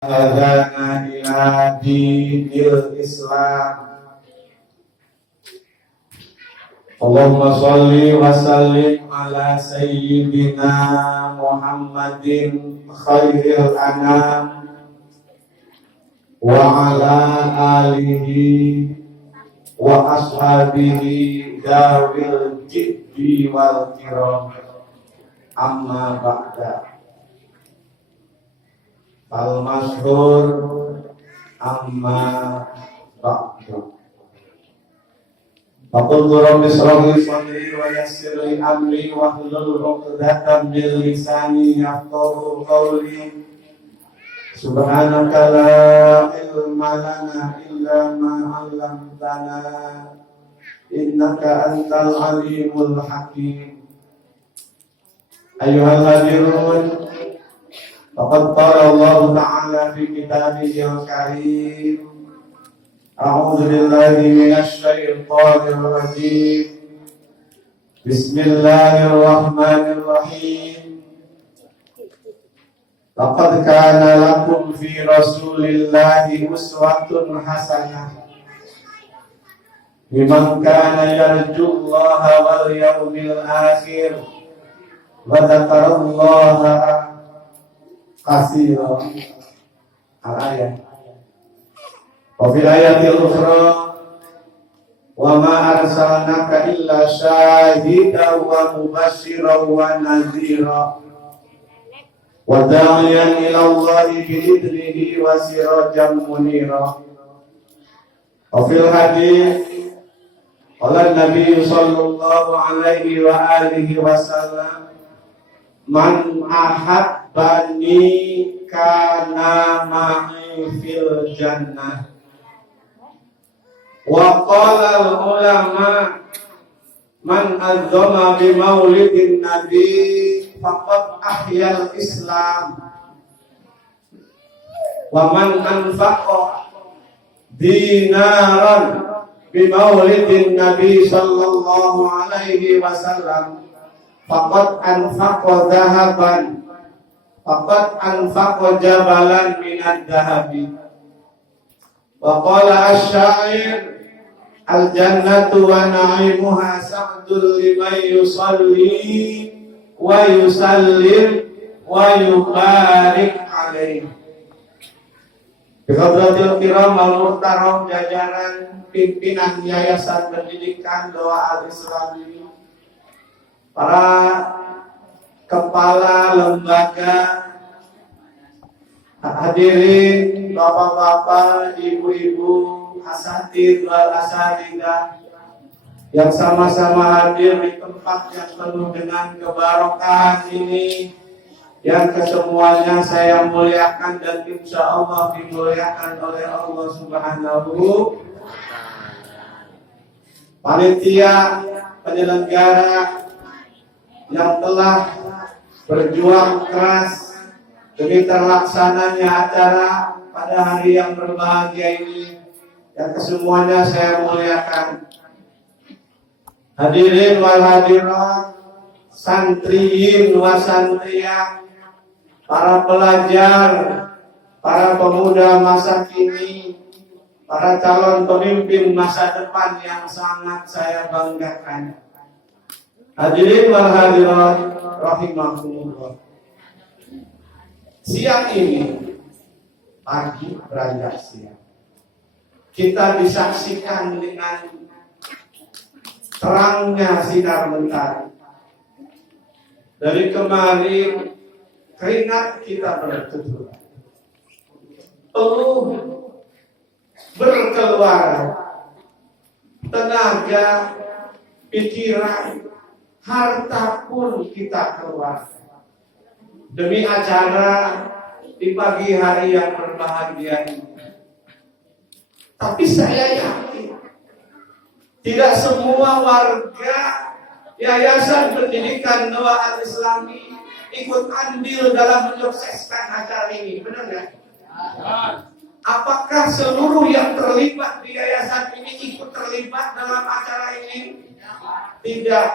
Hadana ila dinil Islam. Allahumma sholli wa sallim ala sayyidina Muhammadin khairil anam wa ala alihi wa ashabihi dawil jiddi wal kiram. Amma ba'da. Al-masyhur amma ba'du. Faqul rabbi shrah li sadri wa yassir li amri wahlul 'uqdatam min lisani yafqahu qawli. Subhanaka la ilma lana illa ma 'allamtana innaka antal alimul hakim. Ayyuhal hadirun, faqad qala Allah Ta'ala fi kitabihil karim. A'udzu billahi minasy syaithanir rajim. Bismillahirrahmanirrahim. Laqad kana lakum fi Rasulillahi uswatun hasanah liman kana yarjullaha wal yawmil akhir wa dzakarallaha katsira. Al-ayat. Wa fil ayatil ukhra wa ma arsalnaka illa syahidan wa mubasysyiran wa nadhira wa da'iyan ila Allahi bi idnihi wa sirajan munira. Wa fil hadits qala an-nabiy sallallahu alaihi wa alihi wasallam, man ahabbani kana ma'i fil jannah. Wa qala al-ulama man azzama bi maulidin nabi faqad ahyal islam. Wa man anfaqa dinaran bi maulidin nabi sallallahu alaihi wasallam faqad anfaqa dhahaban, faqad anfaqa jabalan minad dhahabi. Wa qala asy-syair al-jannatu wa na'imuha sa'dul liman yusalli wa yusallim wa yubarik alaihi. Biqadratil kiram al-muhtaram, jajaran pimpinan Yayasan Pendidikan Doa Al-Islam ini, para kepala lembaga, hadirin bapak-bapak, ibu-ibu, asatidz wal asatidzah yang sama-sama hadir di tempat yang penuh dengan kebarokahan ini, yang kesemuanya saya muliakan dan insya Allah dimuliakan oleh Allah Subhanahu. Panitia penyelenggara yang telah berjuang keras demi terlaksananya acara pada hari yang berbahagia ini, yang kesemuanya saya muliakan. Hadirin wal hadirat, santriyin wa santriyah, para pelajar, para pemuda masa kini, para calon pemimpin masa depan yang sangat saya banggakan. Hadirin wal hadirat rahimakumullah. Siang ini, pagi beranjak siang, kita disaksikan dengan terangnya sinar mentari. Dari kemarin keringat kita bertuturan, peluh berkeluaran, tenaga, pikiran, harta pun kita keluarkan demi acara di pagi hari yang berbahagia ini. Tapi saya yakin tidak semua warga Yayasan Pendidikan Doa Al-Islami ikut andil dalam menyukseskan acara ini, benar nggak? Apakah seluruh yang terlibat di yayasan ini ikut terlibat dalam acara ini? Tidak.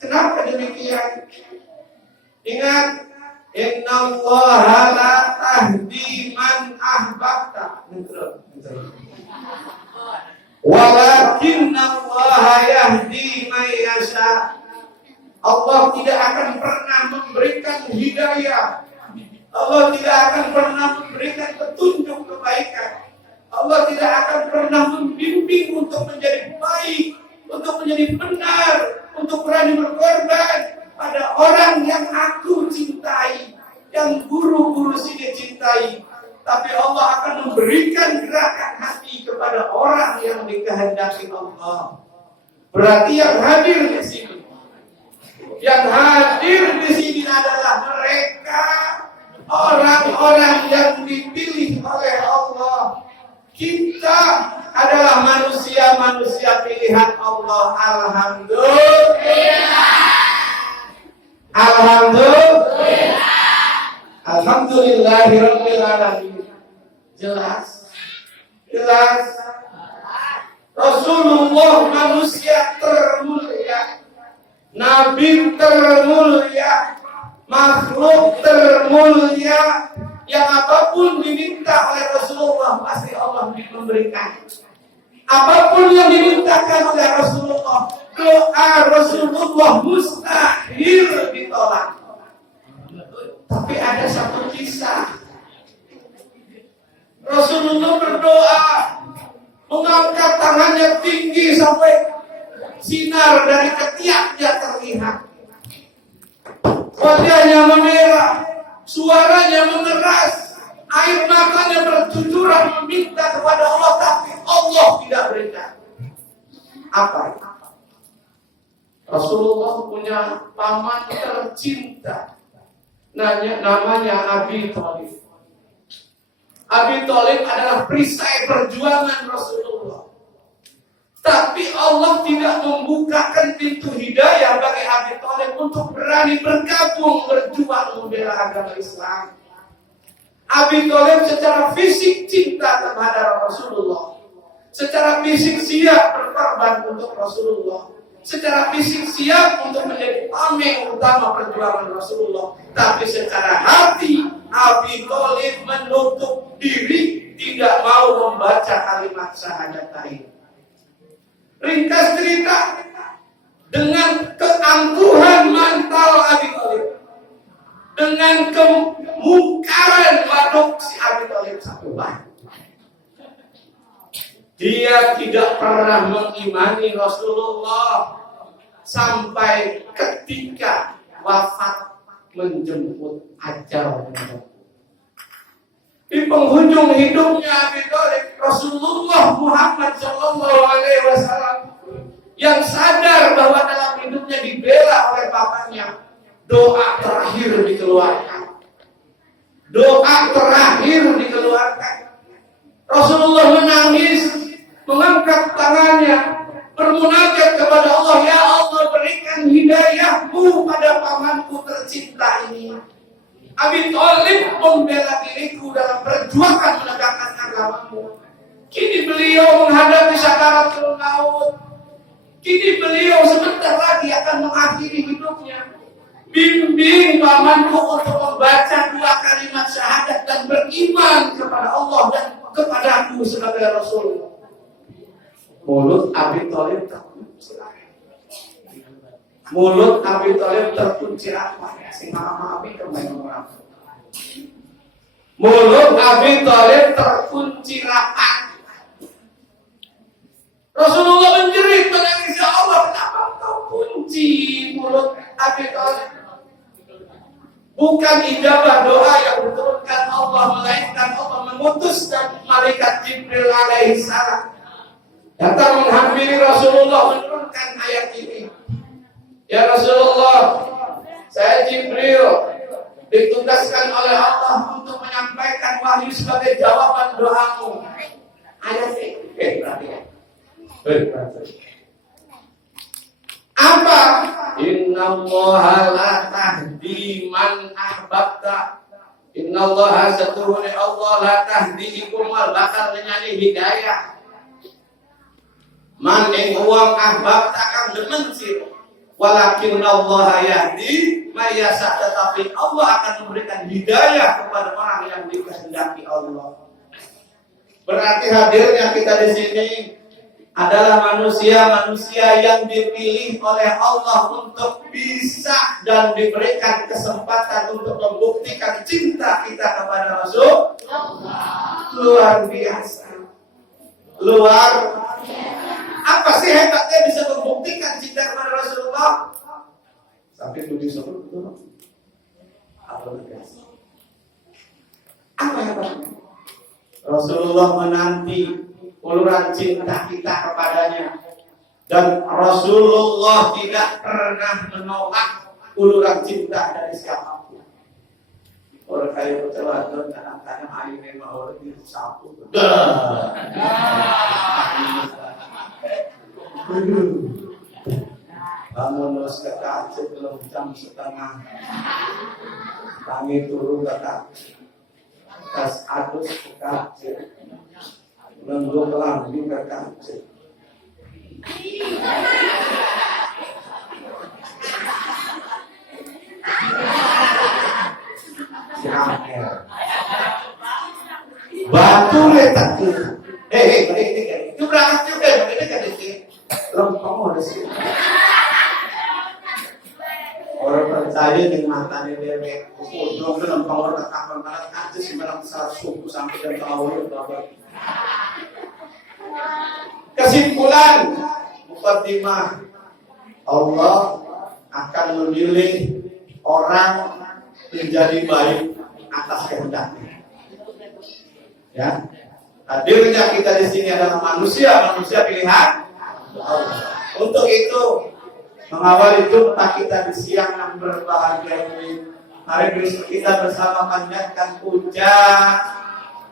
Kenapa demikian? Ingat, innallaha la tahdi man ahbabta. Walakinna Allah yahdi man yasha. Allah tidak akan pernah memberikan hidayah. Allah tidak akan pernah memberikan petunjuk kebaikan. Allah tidak akan pernah membimbing untuk menjadi baik, untuk menjadi benar, untuk berani berkorban pada orang yang aku cintai, yang guru-guru sini cintai. Tapi Allah akan memberikan gerakan hati kepada orang yang dikehendaki Allah. Berarti yang hadir di sini, adalah mereka orang-orang yang dipilih oleh Allah. Kita adalah manusia-manusia pilihan Allah. Alhamdulillahirabbil alamin. Jelas. Rasulullah manusia termulia, Nabi termulia, makhluk termulia, yang apapun diminta oleh Rasulullah pasti Allah memberikan. Apapun yang dimintakan oleh Rasulullah, doa Rasulullah mustahil ditolak. Tapi ada satu kisah. Rasulullah berdoa, mengangkat tangannya tinggi sampai sinar dari ketiaknya terlihat. Wajahnya memerah, suaranya mengeras, air matanya bercucuran meminta kepada Allah, tapi Allah tidak berikan. Apa? Rasulullah punya paman tercinta, namanya Abi Thalib. Abi Thalib adalah perisai perjuangan Rasulullah. Tapi Allah tidak membukakan pintu hidayah bagi Abi Thalib untuk berani bergabung berjuang membela agama Islam. Abi Thalib secara fisik cinta kepada Rasulullah, secara fisik siap berkorban untuk Rasulullah, secara fisik siap untuk menjadi tameng utama perjuangan Rasulullah. Tapi secara hati Abi Thalib menutup diri, tidak mau membaca kalimat syahadatain. Ringkas cerita, dengan keangkuhan mental Abi Thalib, dengan kemungkaran waduk si Abi Thalib satu baik, dia tidak pernah mengimani Rasulullah sampai ketika wafat menjemput ajal. Di penghujung hidupnya Abi Thalib, Rasulullah Muhammad SAW yang sadar bahwa dalam hidupnya dibela oleh bapaknya, doa terakhir dikeluarkan. Rasulullah menangis, mengangkat tangannya, bermunajat kepada Allah, ya Allah berikan hidayahmu pada pamanku tercinta ini. Abi Thalib membela diriku dalam perjuangan menegakkan agamamu. Kini beliau menghadapi sakaratul maut. Kini beliau sebentar lagi akan mengakhiri hidupnya. Bimbing pamanku untuk membaca 2 kalimat syahadat dan beriman kepada Allah dan kepadaku sebagai Rasul. Mulut Abi Thalib terkunci. Mulut Abi Thalib terkunci apa? Sing Abi kemarin orang. Mulut Abi Thalib terkunci rapat. Rasulullah menjerit menangis, ya Allah, kenapa kau kunci mulut Abi Thalib? Bukan ijabah doa yang diturunkan Allah, melainkan Allah mengutuskan malaikat Jibril alaihi salam datang menghampiri Rasulullah menurunkan ayat ini. Ya Rasulullah, saya Jibril ditugaskan oleh Allah untuk menyampaikan wahyu sebagai jawaban doamu. Ayat ini apa? Innallaha la tahdi man ahbabta. Innallaha satuhune Allah la tahdi ikumal bakal nyani hidayah. Man ing uang ahbabta kang demen sira. Walakin Allah yahdi may yasha, tetapi Allah akan memberikan hidayah kepada orang yang dikehendaki Allah. Berarti hadirnya kita di sini adalah manusia-manusia yang dipilih oleh Allah untuk bisa dan diberikan kesempatan untuk membuktikan cinta kita kepada Rasul. Luar biasa. Luar apa sih hebatnya bisa membuktikan cinta kepada Rasulullah? Sampai puji sebut betul. Apa hebatnya? Rasulullah menanti uluran cinta kita kepadanya, dan Rasulullah tidak pernah menolak uluran cinta dari siapapun. Orang kaya bercelah dan kadang-kadang air memang orang itu sapu. Bangun los ke kaca belum jam setengah, kami turun ke kaca, kas adus ke kaca, lembut lambing ke kaca. Batu letak tu. Itu berangkat juga, ini kan itu. Lempeng ada sih. Orang percaya dengan matanya dia dong ke lempeng orang takkan banget aja sih barang suku sampai jam tahun berapa. Kesimpulan mukadimah, Allah akan memilih orang menjadi baik atas kehendaknya. Ya, hadirnya kita di sini adalah manusia pilihan Allah. Untuk itu, mengawali jumpa kita di siang yang berbahagia ini, mari kita bersama panjatkan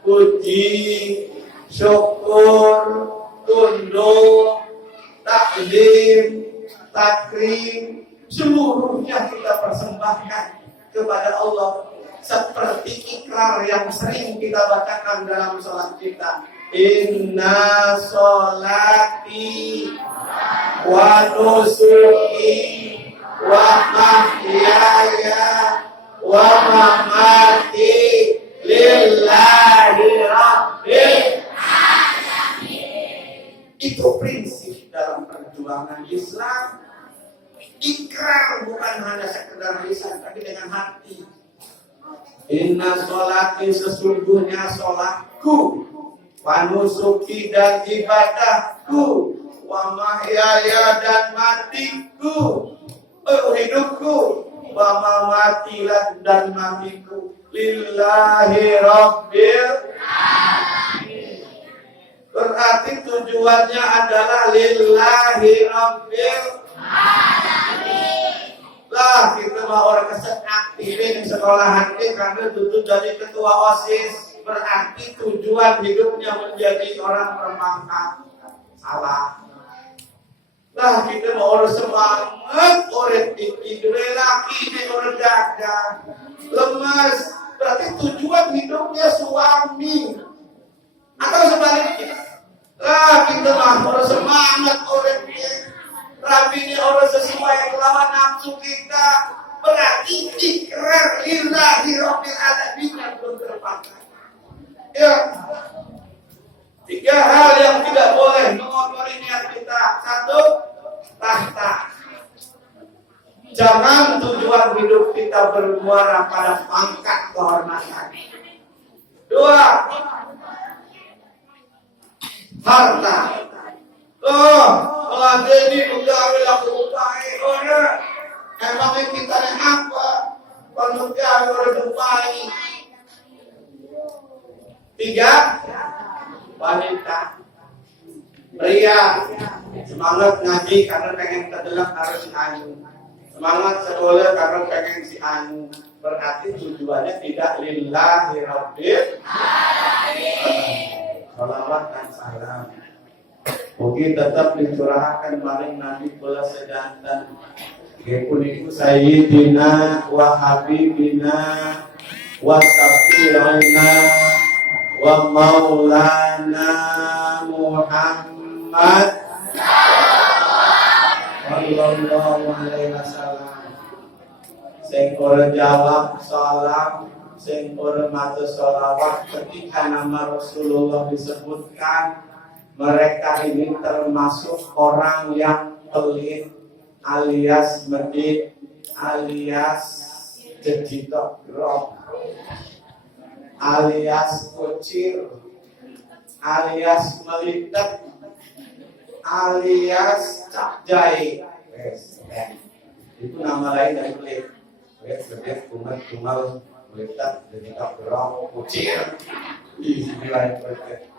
puji, syukur, tunduk, takdim, takrim, seluruhnya kita persembahkan kepada Allah seperti ikrar yang sering kita bacakan dalam sholat kita. Inna sholati wa nusuki wa mahyaya wa mamati lillahi rabbil alamin. Itu prinsip dalam perjuangan Islam. Ikrar bukan hanya sekedar lisan, tapi dengan hati. Inna sholati, sesungguhnya sholatku, wa nusuki dan ibadahku, wa mahyaya dan matiku, hidupku, wa mamati dan matiku, lillahi rabbil alamin. Berarti tujuannya adalah lillahi rabbil alamin. Lah kita mah orang keset aktifin sekolahan ini karena tutup dari ketua OSIS, berarti tujuan hidupnya menjadi orang permangkat. Salah. Lah kita mah orang semangat, orang tidur lagi, orang dagang, lemas. Berarti tujuan hidupnya suami. Atau sebaliknya. Lah kita mah orang semangat, orang tapi ini orang sesuai lawan nafsu kita, berarti ikrar lillahi rabbil alamin yang belum terpakai. Ya, 3 hal yang tidak boleh mengotori niat kita. 1, tahta. Jangan tujuan hidup kita bermuara pada pangkat kehormatan. 2, harta. Kalau ini pegawai laku upaya orang, emangnya kita ini apa? Kalau pegawai orang upaya. 3, wanita. Pria, semangat ngaji karena pengen terdelak harus si anu. Semangat sekolah karena pengen si anu. Berarti tujuannya tidak lillahi rabbil alamin. Salawat dan salam mungkin tetap dicurahkan maring Nabi kula sedanten. Yaitu Sayyidina wa Habibina wa Syafi'ina wa Maulana Muhammad sallallahu alaihi wasallam. Sing ora jawab salam sing urang maca sholawat ketika nama Rasulullah disebutkan, mereka ini termasuk orang yang pelit alias medit alias jeditok grok alias kucir alias melitet alias capjai. Itu nama lain dari pelit. Pelit kumal melitet jeditok grok kucir ini lain pelit.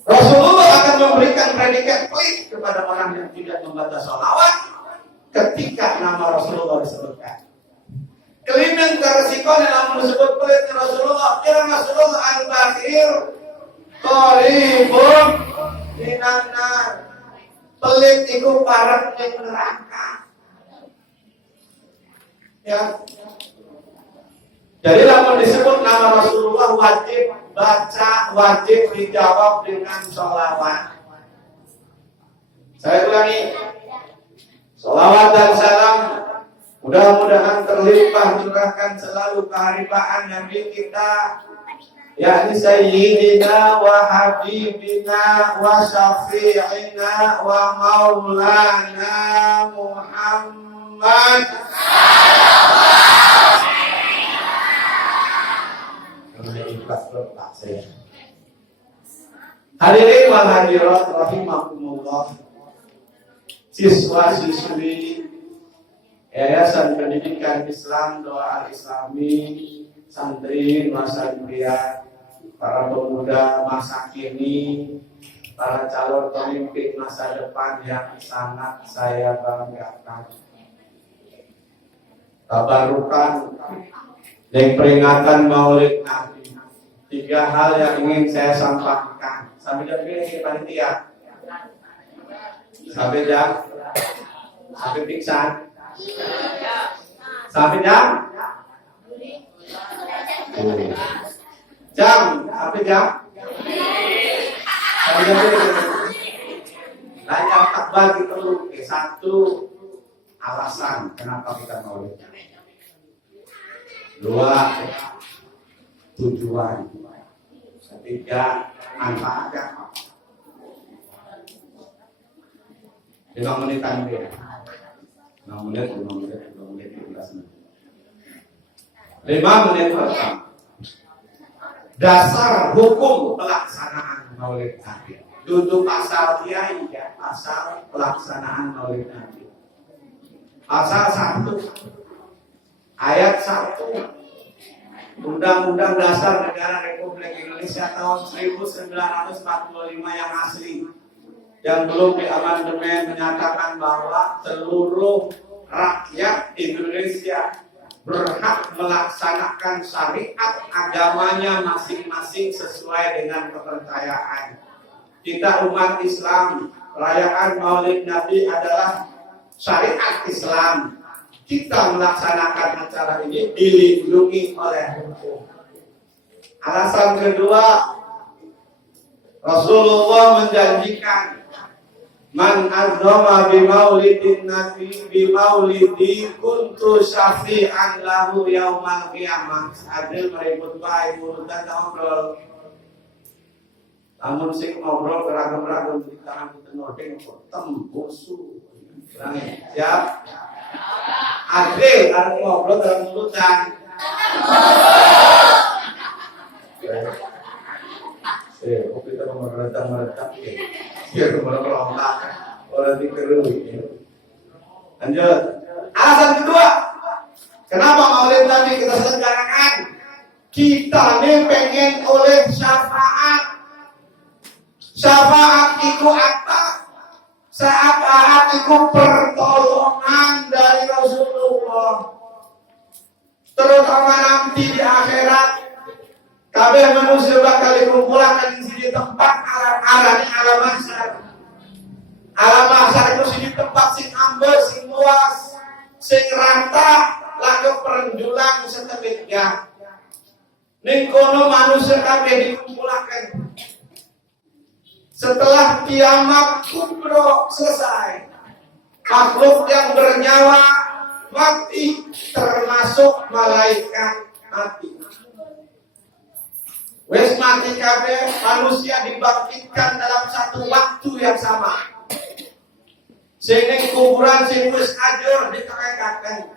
Rasulullah akan memberikan predikat pelit kepada orang yang tidak membaca sholawat ketika nama Rasulullah disebutkan. Kelima resiko dalam disebut pelit Rasulullah. Kira Rasulullah al-bakhir qaribun minan nar. Pelit itu parang ning neraka. Ya. Jadi lamun disebut nama Rasulullah wajib baca, wajib dijawab dengan sholawat. Saya ulangi, sholawat dan salam mudah-mudahan terlimpah curahkan selalu keharibaan Nabi kita, yakni Sayyidina wa Habibina wa Syafi'ina wa Maulana Muhammad. Hadirin wal hadirat rahimakumullah, siswa-siswi Yayasan Pendidikan Islam Doa Al-Islami, santri masa muda, para pemuda masa kini, para calon pemimpin masa depan yang sangat saya banggakan. Tabarukan dan peringatan Maulid Nabi. 3 hal yang ingin saya sampaikan. Sampai jam ini panitia. Sampai jam. Sampai pingsan. Sampai jam. Sampai jam. Sampai jam ini. Tanya takbal kita dulu. Satu alasan kenapa kita Maulid. 2 tujuan. 3 manfaatnya. 5 menit ambil. 6 menit, 5 menit, 15 menit. 5 menit pertama. Dasar hukum pelaksanaan Maulid Nabi. Duduk pasal kiai ya, pasal pelaksanaan Maulid Nabi. Pasal 1. Ayat 1. Undang-Undang Dasar Negara Republik Indonesia tahun 1945 yang asli, yang belum diamandemen, menyatakan bahwa seluruh rakyat Indonesia berhak melaksanakan syariat agamanya masing-masing sesuai dengan kepercayaan. Kita umat Islam, perayaan Maulid Nabi adalah syariat Islam. Kita melaksanakan acara ini dilindungi oleh hukum. Alasan kedua, Rasulullah menjanjikan, man azzama bi maulidin nabi bi maulidi kuntu syafi'an lahu yaumal qiyamah. Adil meribut baik murutan ngobrol. Namun sing ngobrol beragam-ragam di tangan kita nordeng tembusu. Siap? Adil harus ngobrol dalam murutan. Kita memerintah biar melompat orang dikerui. Lanjut. Alasan kedua, kenapa Maulid Nabi kita selenggarakan? Kita ini pengen oleh syafaat. Syafaat itu apa? Syafaat itu pertolongan dari Rasulullah. Terutama nanti di akhirat, kabeh manusia bakal dikumpulkan di tempat alam mahsyar. Alam mahsyar itu di tempat sing ambles, sing luas, sing rata, lagu perenjulan setelitnya. Ning kono manusia kabeh dikumpulkan. Setelah kiamat kubro selesai, makhluk yang bernyawa mati, termasuk malaikat mati. Wes mati kabeh, manusia dibangkitkan dalam satu waktu yang sama. Sing ning kuburan sing wis ajur ditakekaken.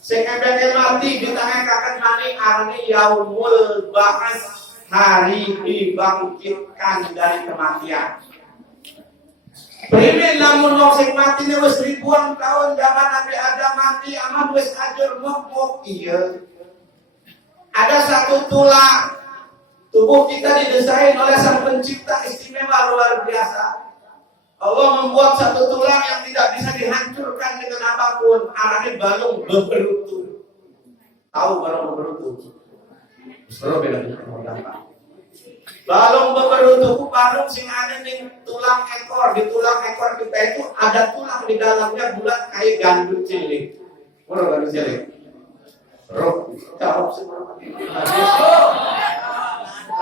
Sing ebene mati ditakekaken maning arane yaumul ba'ats, hari dibangkitkan dari kematian. Primen lamun wong sing mati wis ribuan tahun zaman Nabi Adam mati aman wis ajur mok iya. Ada satu tulang tubuh kita didesain oleh Sang Pencipta istimewa luar biasa. Allah membuat satu tulang yang tidak bisa dihancurkan dengan apapun. Arahnya balung beberutu. Tahu balung beberutu? Seru beda dengan balung beberutu, balung sing ada di tulang ekor. Di tulang ekor kita itu ada tulang di dalamnya bulat kayak gandum cilik. Mana gandum cilik? Roh, jawab semua.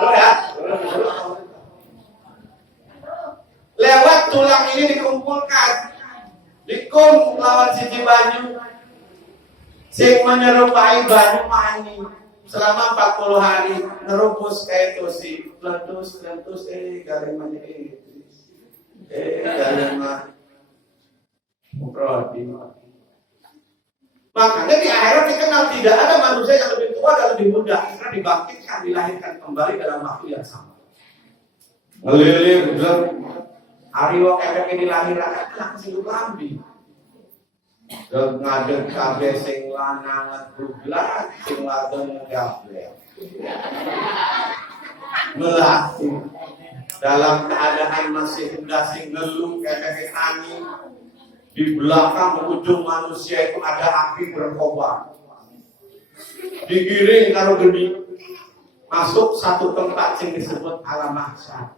Roh ya. Lewat tulang ini dikumpulkan, dikum lawan siji banyu, sing menyerupai banyu mani selama 40 hari, nerubus kayak tosi, lentus, garing mani, garing mani, prodi. Makanya di akhirat dikenal tidak ada manusia yang lebih tua dan lebih muda, karena dibangkitkan, dilahirkan kembali dalam waktu yang sama. Ngelilir, hari wong efek ini lahirakan langsung lambi. Ngadeg kabeh sing lanang ngegublat, sing wadon ngegablek. Melatih dalam keadaan masih muda sing ngeluh efek angin. Di belakang ujung manusia itu ada api berkobar. Digiring karo geni masuk satu tempat yang disebut alam mahsyar.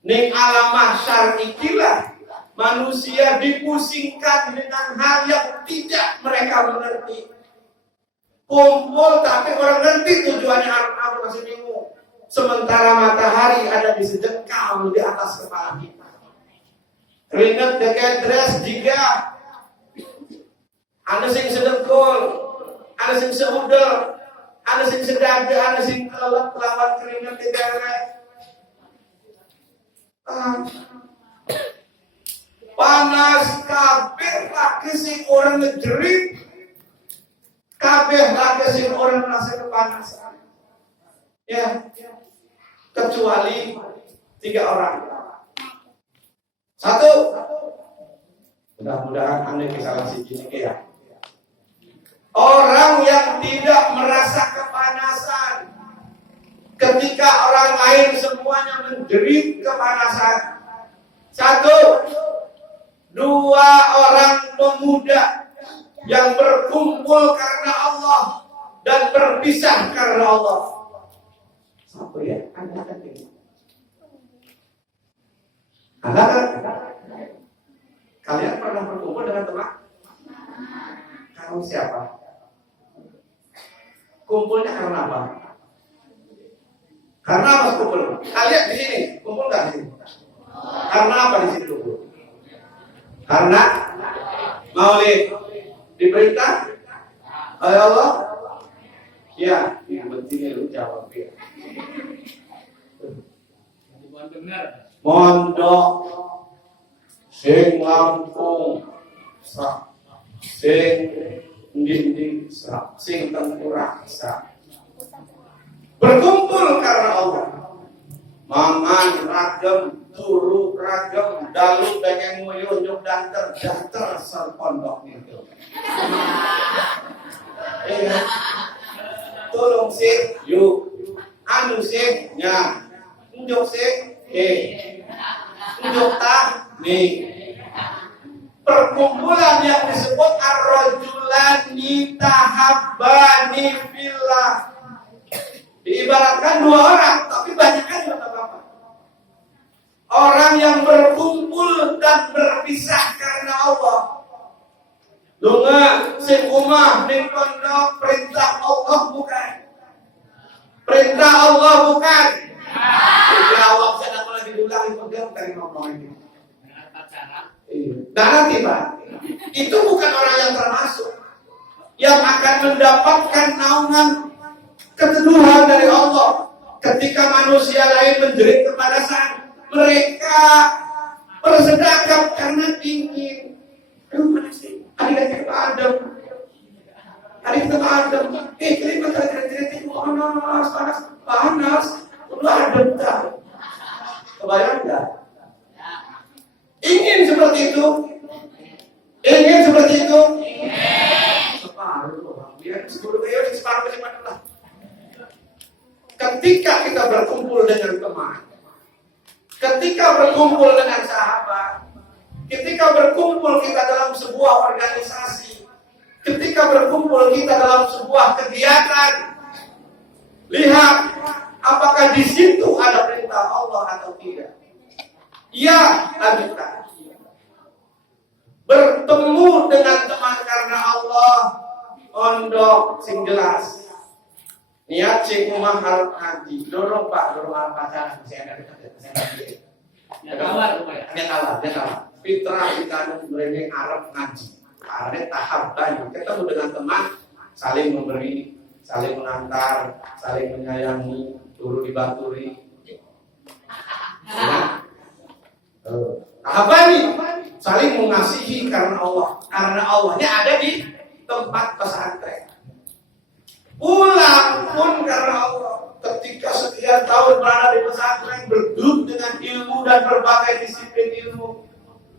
Ning alam mahsyar ikilah manusia dipusingkan dengan hal yang tidak mereka mengerti. Kumpul tapi orang ngerti tujuannya apa masih bingung. Sementara matahari ada di sedekam di atas kepala kita. Keringat dekat dress juga. Ada sing sedengkul, ada sing seudel, ada sing sedada, ada sing kelep lawan keringat dekat. Panas kabeh lagi sing orang ngejerit, kabeh lagi sing orang merasa kepanasan. Ya, kecuali 3 orang. Satu, mudah-mudahan anda salah siji ya. Orang yang tidak merasa kepanasan ketika orang lain semuanya menjerit kepanasan. 1, 2 orang pemuda yang berkumpul karena Allah dan berpisah karena Allah. Satu ya, Anda kan ini. Anda kan? Kalian pernah berkumpul dengan teman? Kamu siapa? Kumpulnya karena apa? Karena apa kumpul? Kalian di sini kumpul nggak di sini? Karena apa di sini kumpul? Karena maulid diperintah oleh Allah. Ya, yang pentingnya lu jawab ya. Mondok sing Lampung sak, sing Ndindi sak, sing Tempura sak. Berkumpul karena Allah. Mangan ragam, turu ragam, dalu pengen nguyunyuk danter serpondok itu. Iya. Tolong sih, yuk. Anu sih, nya. Unjuk sih, unjuk tak, nih. Perkumpulan yang disebut ar-rajulani tahabbani fillah. Diibaratkan 2 orang, tapi banyak kan juga apa-apa. Orang yang berkumpul dan berpisah karena Allah. Lunga, sing umah, ning pondok, perintah Allah bukan. Perintah Allah bukan. Jawab saya lagi diulangi pegang dari ngomong ini. Nah nanti Pak, itu bukan orang yang termasuk yang akan mendapatkan naungan keteduhan dari Allah. Ketika manusia lain menjerit kepanasan, mereka bersedekah karena dingin. Mana sih? Hari kita adem. Terima kasih. Panas. Udah adem tak? Kebayang nggak? Ingin seperti itu? Separuh. Biar 10 kali separuh lah. Ketika kita berkumpul dengan teman, ketika berkumpul dengan sahabat, ketika berkumpul kita dalam sebuah organisasi, ketika berkumpul kita dalam sebuah kegiatan, lihat apakah di situ ada perintah Allah atau tidak. Ya, lanjutkan. Bertemu dengan teman karena Allah, ondok sing jelas. Niat cik rumah harus haji. Dorong pak, dorong pacaran. Saya kalah. Fitrah kita berani Arab ngaji. Ada tahap banyak. Ketemu dengan teman, saling memberi, saling mengantar, saling menyayangi, turun dibaturi. Tahap ini saling mengasihi karena Allah. Karena Allahnya ada di tempat pesantren. Pulang pun karena Allah. Ketika sekian tahun berada di pesantren, bergelut dengan ilmu dan berbagai disiplin ilmu,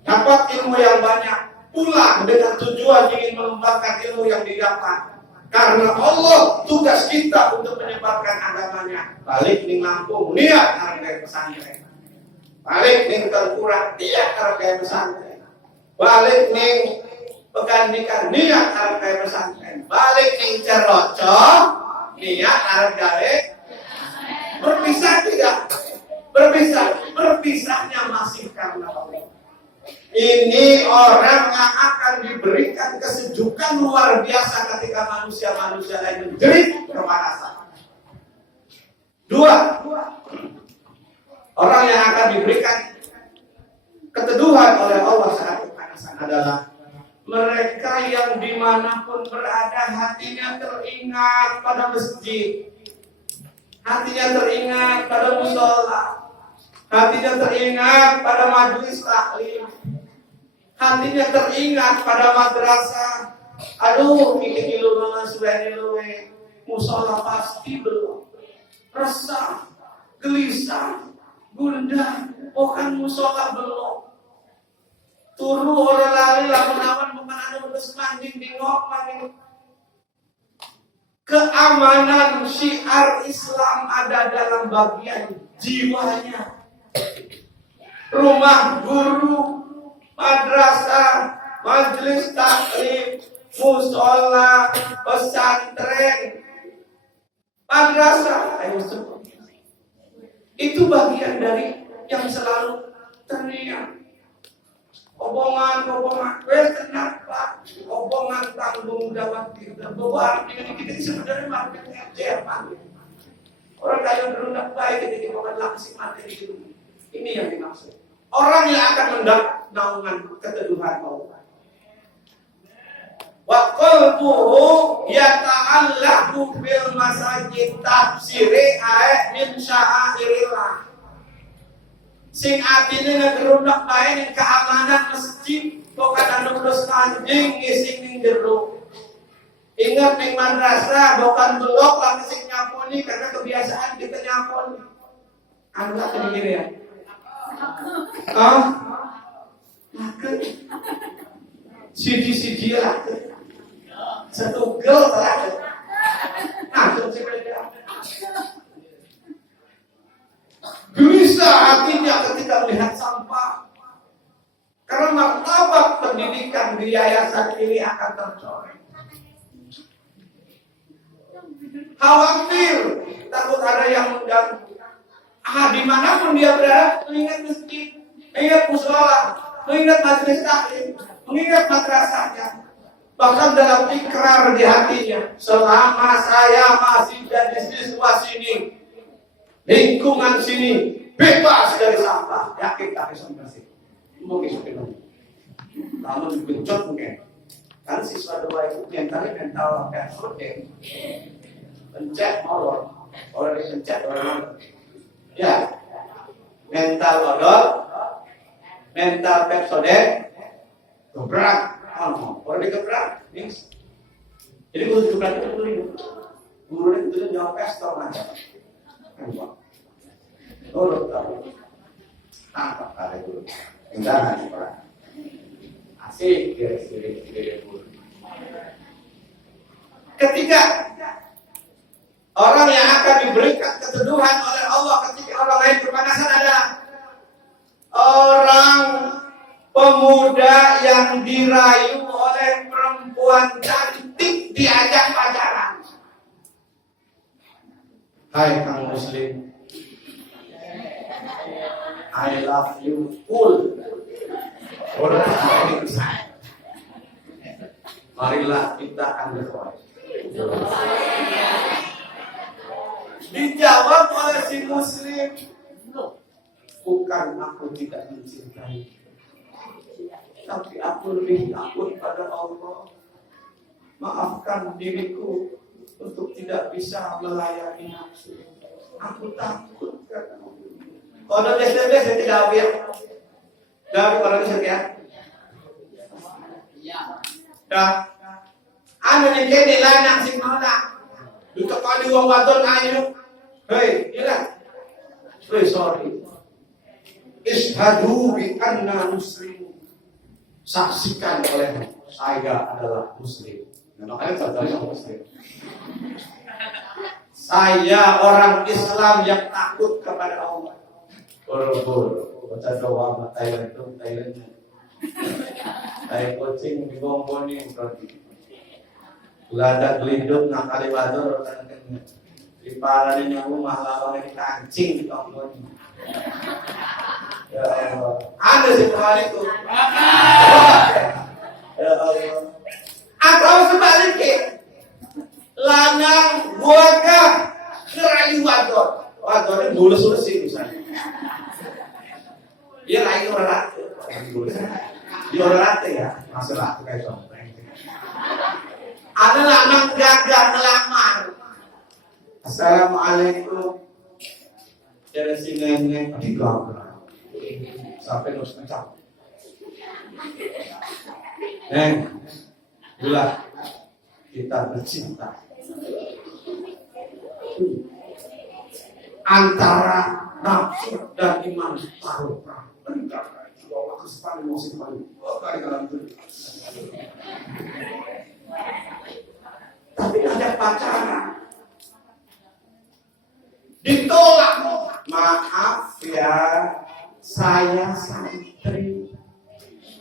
dapat ilmu yang banyak, pulang dengan tujuan ingin mengembangkan ilmu yang didapat. Karena Allah tugas kita untuk menyebarkan agamanya. Balik ning Lampung, niat harga pesantren. Balik ning Terkurang, niat harga pesantren. Balik ning Pegandikan, niat harga pesantren. Balik ning Ceroco, niat harga berpisah tidak? Berpisahnya masih karena Allah. Ini orang yang akan diberikan kesejukan luar biasa ketika manusia-manusia lain menjerit kepanasan. Dua, orang yang akan diberikan keteduhan oleh Allah saat kepanasan adalah mereka yang dimanapun berada hatinya teringat pada masjid, hatinya teringat pada mushola, hatinya teringat pada majelis taklim, hatinya teringat pada madrasah. Aduh, ini ilmu sudah ilmu mushola pasti belum. Resah, gelisah, gundah, bukan mushola belum. Turu orang lari lawan-lawan bukan ada beres manding dingok manding. Keamanan syiar Islam ada dalam bagian jiwanya. Rumah guru, madrasah, majelis taklim, mushola, pesantren, madrasah, itu bagian dari yang selalu teriak. Obongan, kenapa? Obongan tanggung jawab kita. Bahwa ini kita sebenarnya marketnya apa? Orang kaya berunak baik jadi bukan langsung mati di dunia. Ini yang dimaksud. Orang yang akan mendapat naungan keteduhan Allah. Wa qalbuhu yata'allahu bil masajid tafsiri ayat min sya'airillah. Sing atine ngegerundak bae ning keamanan masjid bukan anu terus anjing ngising ning jero. Ingat ning madrasah bukan blok lagi sing nyaponi karena kebiasaan kita nyaponi. Anu tak dikira ya. Makan. Siji-siji lah. Setugel terakhir. Nah, gelisah hatinya ketika melihat sampah. Karena martabat pendidikan di yayasan ini akan tercoreng. Khawatir, takut ada yang mengganggu. Dimanapun dia berada, mengingat masjid, mengingat mushola, mengingat majelis taklim, mengingat madrasahnya. Bahkan dalam ikrar di hatinya, selama saya masih jadi siswa sini, lingkungan sini bebas dari sampah, yakin tak bisa bersih. Mungkin sudah. Lalu dibencot mungkin. Kan siswa dua itu mental personal, pencet molor, orang dipencet orang ya, mental odol, mental personal, gebrak, orang digebrak, jadi guru gebrak itu guru itu jawab pestol aja, guru tahu, tangkap ada guru, jangan orang. Asik, guru. Ketiga, orang yang akan diberikan keteduhan oleh Allah ketika orang lain kepanasan adalah orang pemuda yang dirayu oleh perempuan cantik diajak pacaran. Hai Kang Muslim, I love you full. Marilah kita underway. Dijawab oleh si Muslim, bukan aku tidak mencintai, tapi aku lebih takut pada Allah. Maafkan diriku untuk tidak bisa melayani nafsu. Aku takut karena kalau dia saya tidak ambil. Dah kalau bisa ya. Dah. Anu yang jadi lanang sing nolak. Untuk kali wong wadon ayo. Hei, iya. Hei, sorry. Ishhadu bi anna muslim. Saksikan oleh saya adalah muslim. Nah, makanya contohnya muslim. Saya orang Islam yang takut kepada Allah. Boro-boro. Baca doa sama Thailand itu, Thailand. Saya coaching di Bomboni berarti. Geladak gelindut nakali batur di parane nyamu mahlawan ini kancing di Bomboni. Ya Allah. Ada sih kali itu. Ya Allah. Atau sebaliknya, lanang buakah ngerayu wadon. Wadonnya bulus-bulus sih misalnya. Dia lain orang rata, dia orang rata ya, masalah kayak contoh. Ada lanang gagal melamar. Assalamualaikum. Jadi singa-singa diganggu, sampai nus kencang. Itulah kita bercinta. Antara nafsu dan iman taruh. Allah kesempatan musim paling kali dalam itu. Tapi ada pacaran ditolak. Maaf ya, saya santri,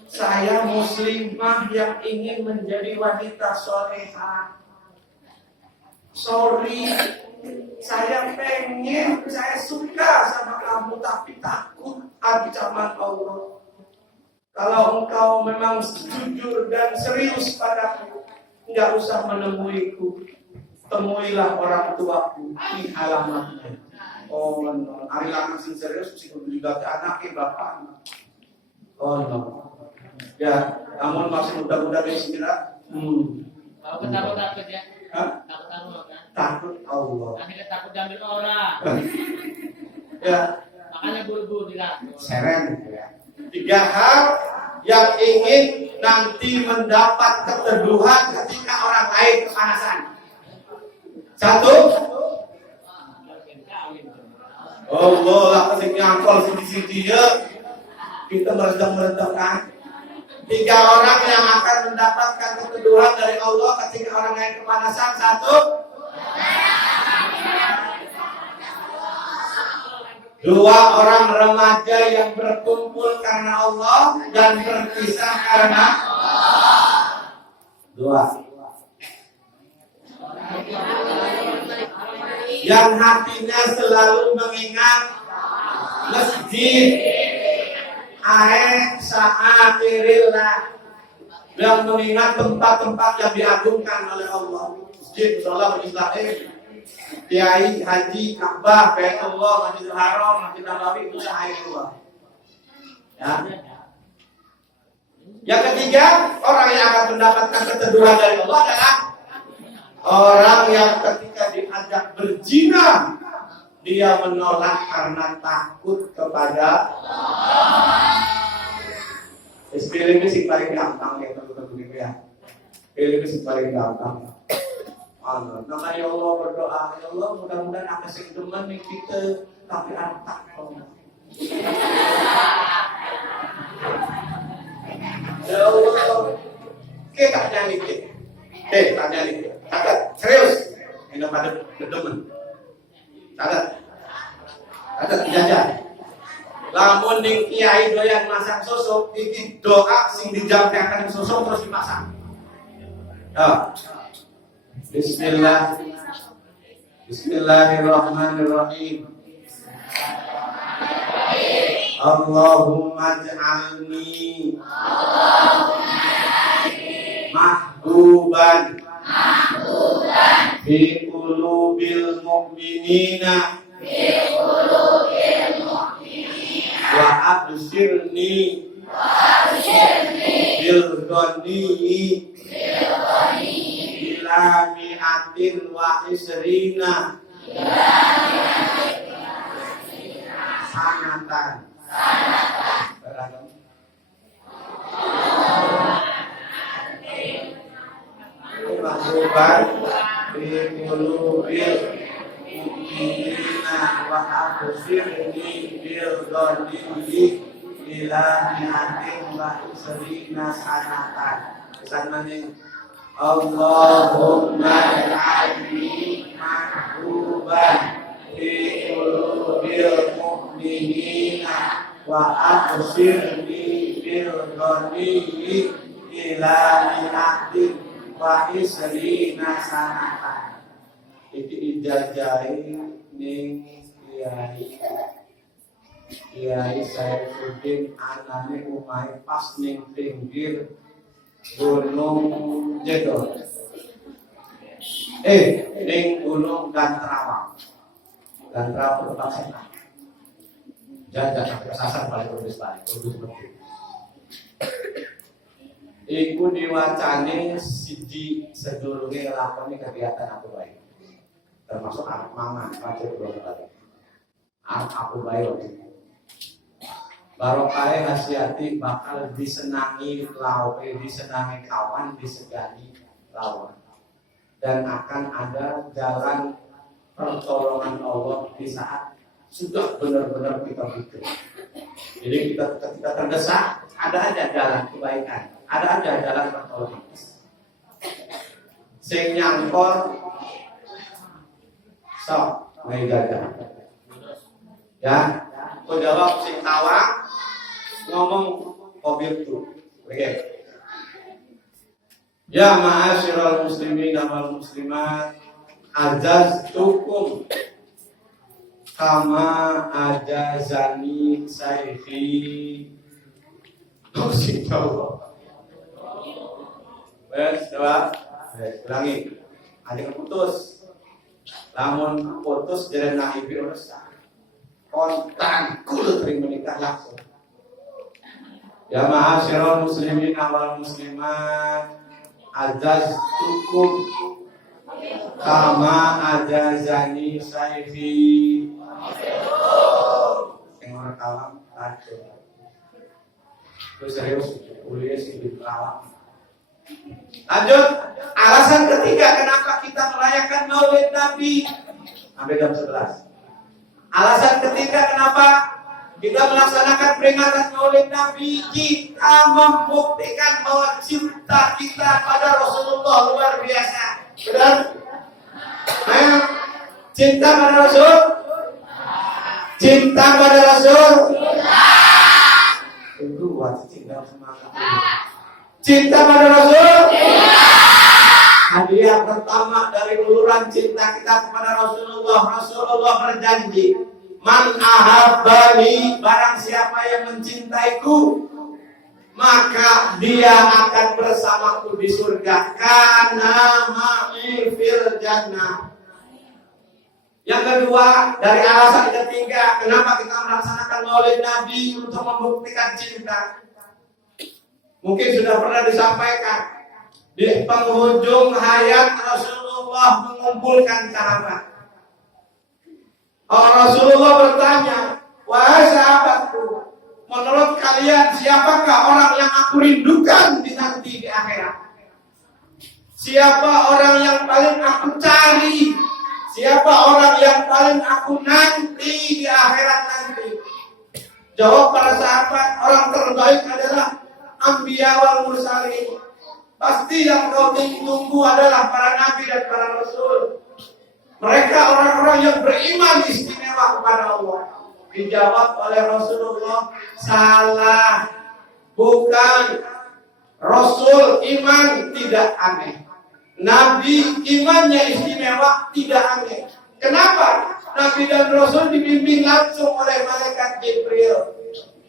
saya muslimah yang ingin menjadi wanita soleha. Sorry, saya pengen, saya suka sama kamu, tapi takut ancaman Allah. Kalau engkau memang jujur dan serius padaku, enggak usah menemuiku. Temuilah orang tuaku di alamatnya. Oh, no. Ari lanang sing serius sing juga ke anaknya bapak. Oh, no. Ya, namun masih muda-muda guys kira. Kalau takut ya. Hah? Takut kan? Takut Allah. Akhirnya takut diambil orang. Ya. Makanya buru-buru dilakukan. Seren ya. 3 hal yang ingin nanti mendapat keteduhan ketika orang lain kepanasan. 1. Allah lah kesini nyangkol sini ya. Kita meredam kan. 3 orang yang akan mendapatkan keteduhan dari Allah ketika orang lain kepanasan. 1. 2 orang remaja yang berkumpul karena Allah dan berpisah karena Allah. 2. Yang hatinya selalu mengingat masjid. Sa'atirillah. Yang mengingat tempat-tempat yang diagungkan oleh Allah. Masjid, sholat, Israel. Kiai, haji, Ka'bah, Baitullah, Masjidil Haram, Masjid Nabawi itu sahaya Allah. Ya. Yang ketiga, orang yang akan mendapatkan keteduhan dari Allah adalah orang yang ketika diajak berzina dia menolak karena takut kepada film ini sih paling gampang ya teman-teman ya. Film ini sih paling gampang. Maka ya Allah berdoa, ya Allah mudah-mudahan aku sing demen nih kita tapi antak. Ya Allah, kita tanya nih, tanya nih, catat serius, ini pada demen, catat jajan. Lamun ning kiai doyan masak sosok, iki doa sing dijampeaken sosok terus dimasak. Bismillahirrahmanirrahim. Allahumma ij'alni mahbuban fi qulubil mu'minina wa abshirni bil ghani ila mi'atin wa isrina sanatan. Mahbuban fi qulubil mu'minina wa abshirni bil ghani ila mi'atin wa isrina sanatan. Sana nih Allahumma ij'alni mahbuban fi qulubil mu'minina wa abshirni bil ghani ila mi'atin wa isrina sanatan. Iki ijazai ning Kiai Saifuddin anane umai pas ning pinggir Gunung Jedor. Ning Gunung Gantrawang. Gantrawang Paksana. Jajan kesasar paling kudus lebih. Iku diwacane siji sedurunge nglakoni kegiatan aku baik. Termasuk anak mama, pacet belum balik. Anak aku baik. Barokah hasiati bakal disenangi lawan, disenangi kawan, disegani lawan. Dan akan ada jalan pertolongan Allah di saat sudah benar-benar kita butuh. Jadi kita terdesak, ada aja jalan kebaikan, ada aja jalan pertolongan. Sing nyangkor, sok megaja. Ya, aku jawab sing tawang. Ngomong mobil tuh, oke? Ya ma'asyiral muslimin wal muslimat, ajaztukum kama ajazani sayfi. Bismillah. Coba, ulangi. Ada putus. Lamun putus jalan naik virus. Kontan kudu terima nikah langsung. Ya ma'asyiral muslimin wal muslimat, ajaztukum kama ajazani sayfi. Yang orang kalam aja. Terus serius kuliah sih di kalam. Lanjut, alasan ketiga kenapa kita merayakan Maulid Nabi sampai jam 11. Alasan ketiga kenapa kita melaksanakan peringatan Maulid Nabi, kita membuktikan bahwa cinta kita pada Rasulullah luar biasa. Benar? Cinta pada Rasul? Cinta pada Rasul? Itu buat cinta semangat. Cinta pada Rasul? Hadiah pertama dari uluran cinta kita kepada Rasulullah. Rasulullah berjanji, man ahabbani, barang siapa yang mencintaiku, maka dia akan bersamaku di surga. Kana ma'i fil jannah. Yang kedua, dari alasan ketiga, kenapa kita melaksanakan Maulid Nabi untuk membuktikan cinta. Mungkin sudah pernah disampaikan di penghujung hayat Rasulullah mengumpulkan sahabat. Rasulullah bertanya, wahai sahabatku, menurut kalian siapakah orang yang aku rindukan nanti di akhirat? Siapa orang yang paling aku cari? Siapa orang yang paling aku nanti di akhirat nanti? Jawab para sahabat, orang terbaik adalah Anbiya wal Mursalin. Pasti yang kau tunggu adalah para nabi dan para rasul. Mereka orang-orang yang beriman istimewa kepada Allah. Dijawab oleh Rasulullah, salah. Bukan. Rasul iman tidak aneh. Nabi imannya istimewa tidak aneh. Kenapa? Nabi dan Rasul dibimbing langsung oleh malaikat Jibril.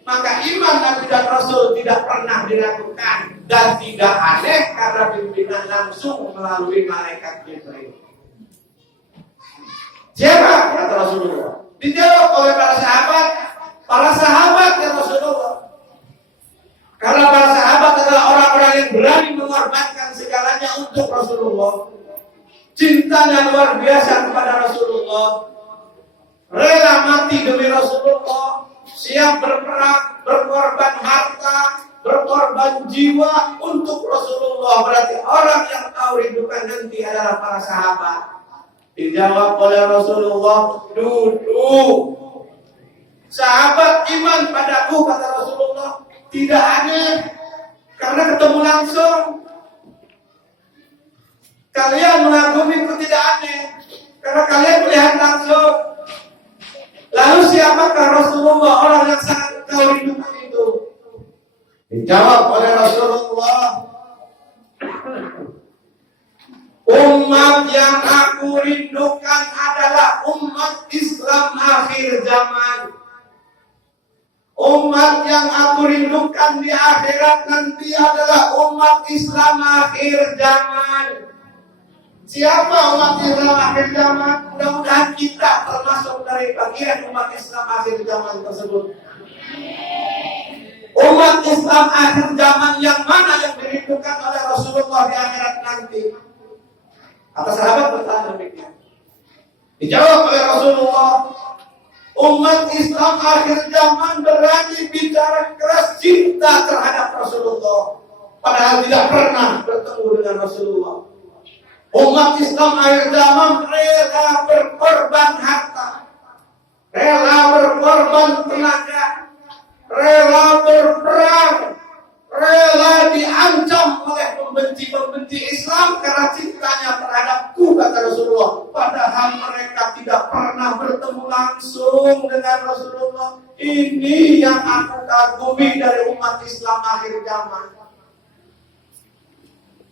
Maka iman Nabi dan Rasul tidak pernah diragukan dan tidak aneh karena bimbingan langsung melalui malaikat Jibril. Siapa? Kata Rasulullah. Dijawab oleh para sahabat ya Rasulullah. Karena para sahabat adalah orang-orang yang berani mengorbankan segalanya untuk Rasulullah. Cintanya luar biasa kepada Rasulullah. Rela mati demi Rasulullah. Siap berperang, berkorban harta, berkorban jiwa untuk Rasulullah. Berarti orang yang kau rindukan nanti adalah para sahabat. Dijawab oleh Rasulullah, duduk. Sahabat iman padaku, kata Rasulullah. Tidak aneh, karena ketemu langsung. Kalian mengagumiku tidak aneh, karena kalian melihat langsung. Lalu siapakah Rasulullah, orang yang sangat kau rindukan itu? Dijawab oleh Rasulullah, umat yang aku rindukan adalah umat Islam akhir zaman. Umat yang aku rindukan di akhirat nanti adalah umat Islam akhir zaman. Siapa umat Islam akhir zaman? Mudah-mudahan kita termasuk dari bagian umat Islam akhir zaman tersebut. Umat Islam akhir zaman yang mana yang dirindukan oleh Rasulullah di akhirat nanti? Kata sahabat bertanya demikian. Dijawab oleh Rasulullah, umat Islam akhir zaman berani bicara keras cinta terhadap Rasulullah, padahal tidak pernah bertemu dengan Rasulullah. Umat Islam akhir zaman rela berkorban harta, rela berkorban tenaga, rela berperang, rela diancam oleh pembenci-pembenci Islam karena cintanya terhadapku, kata Rasulullah. Padahal mereka tidak pernah bertemu langsung dengan Rasulullah. Ini yang aku kagumi dari umat Islam akhir zaman.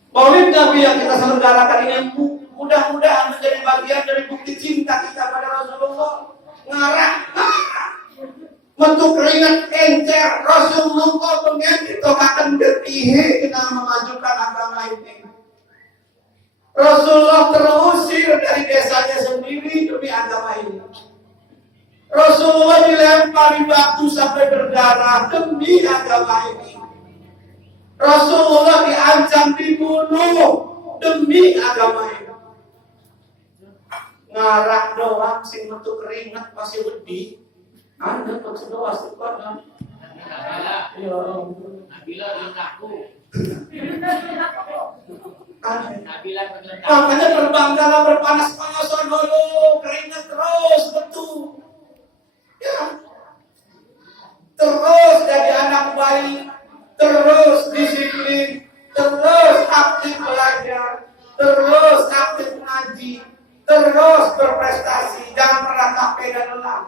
Maulid Nabi yang kita selenggarakan ini mudah-mudahan menjadi bagian dari bukti cinta kita pada Rasulullah. Ngarah. Bentuk keringat encer Rasulullah pengen ditokakan getihe kita memajukan agama ini. Rasulullah terusir dari desanya sendiri demi agama ini. Rasulullah dilempari batu sampai berdarah demi agama ini. Rasulullah diancam dibunuh demi agama ini. Ngarah doang sing bentuk keringat masih wedi. Anda maksudnya wasip kan? Nabila yang aku. Makanya berbanggalah berpanas-panasan dulu, keringat terus betul. Ya. Terus jadi anak baik, terus disiplin, terus aktif belajar, terus aktif ngaji, terus berprestasi, jangan pernah capek dan lelah.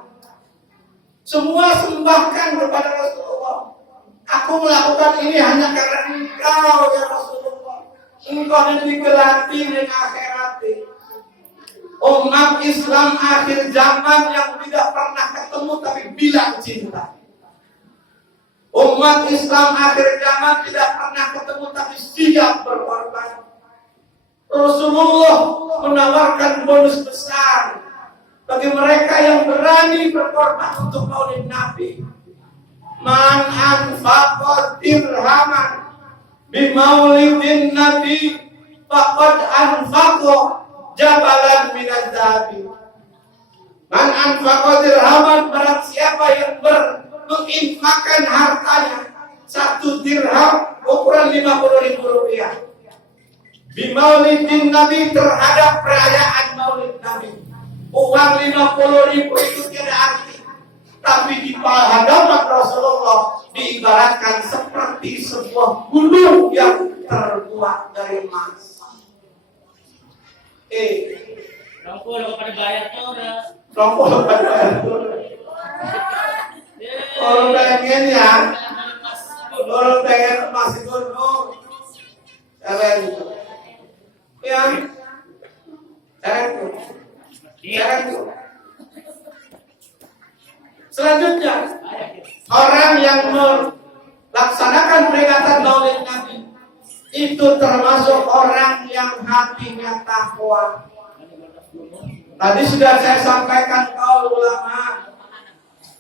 Semua sembahkan kepada Rasulullah. Aku melakukan ini hanya karena engkau ya Rasulullah. Engkau yang digelati dengan akhirat. Umat Islam akhir zaman yang tidak pernah ketemu tapi bilang cinta. Umat Islam akhir zaman tidak pernah ketemu tapi siap berkorban. Rasulullah menawarkan bonus besar bagi mereka yang berani berkorban untuk maulid Nabi. Man anfaqa dirhaman bimaulidin nabi faqad anfaqa jabalan minadz dzahabi. Man anfaqa dirhaman, barang siapa yang menginfakkan hartanya 1 dirham ukuran 50.000 rupiah bimaulidin nabi, terhadap perayaan maulid nabi. Uang 50.000 itu tidak arti, tapi di hadapan Rasulullah diibaratkan seperti sebuah gunung yang terbuat dari emas. Rongkol pada bayar tuh udah. Rongkol pada bayar tuh. Kalau pengen ya, kalau pengen emas itu keren. Ya, keren. Selanjutnya, orang yang melaksanakan peringatan Maulid Nabi itu termasuk orang yang hatinya takwa. Tadi sudah saya sampaikan kaul ulama,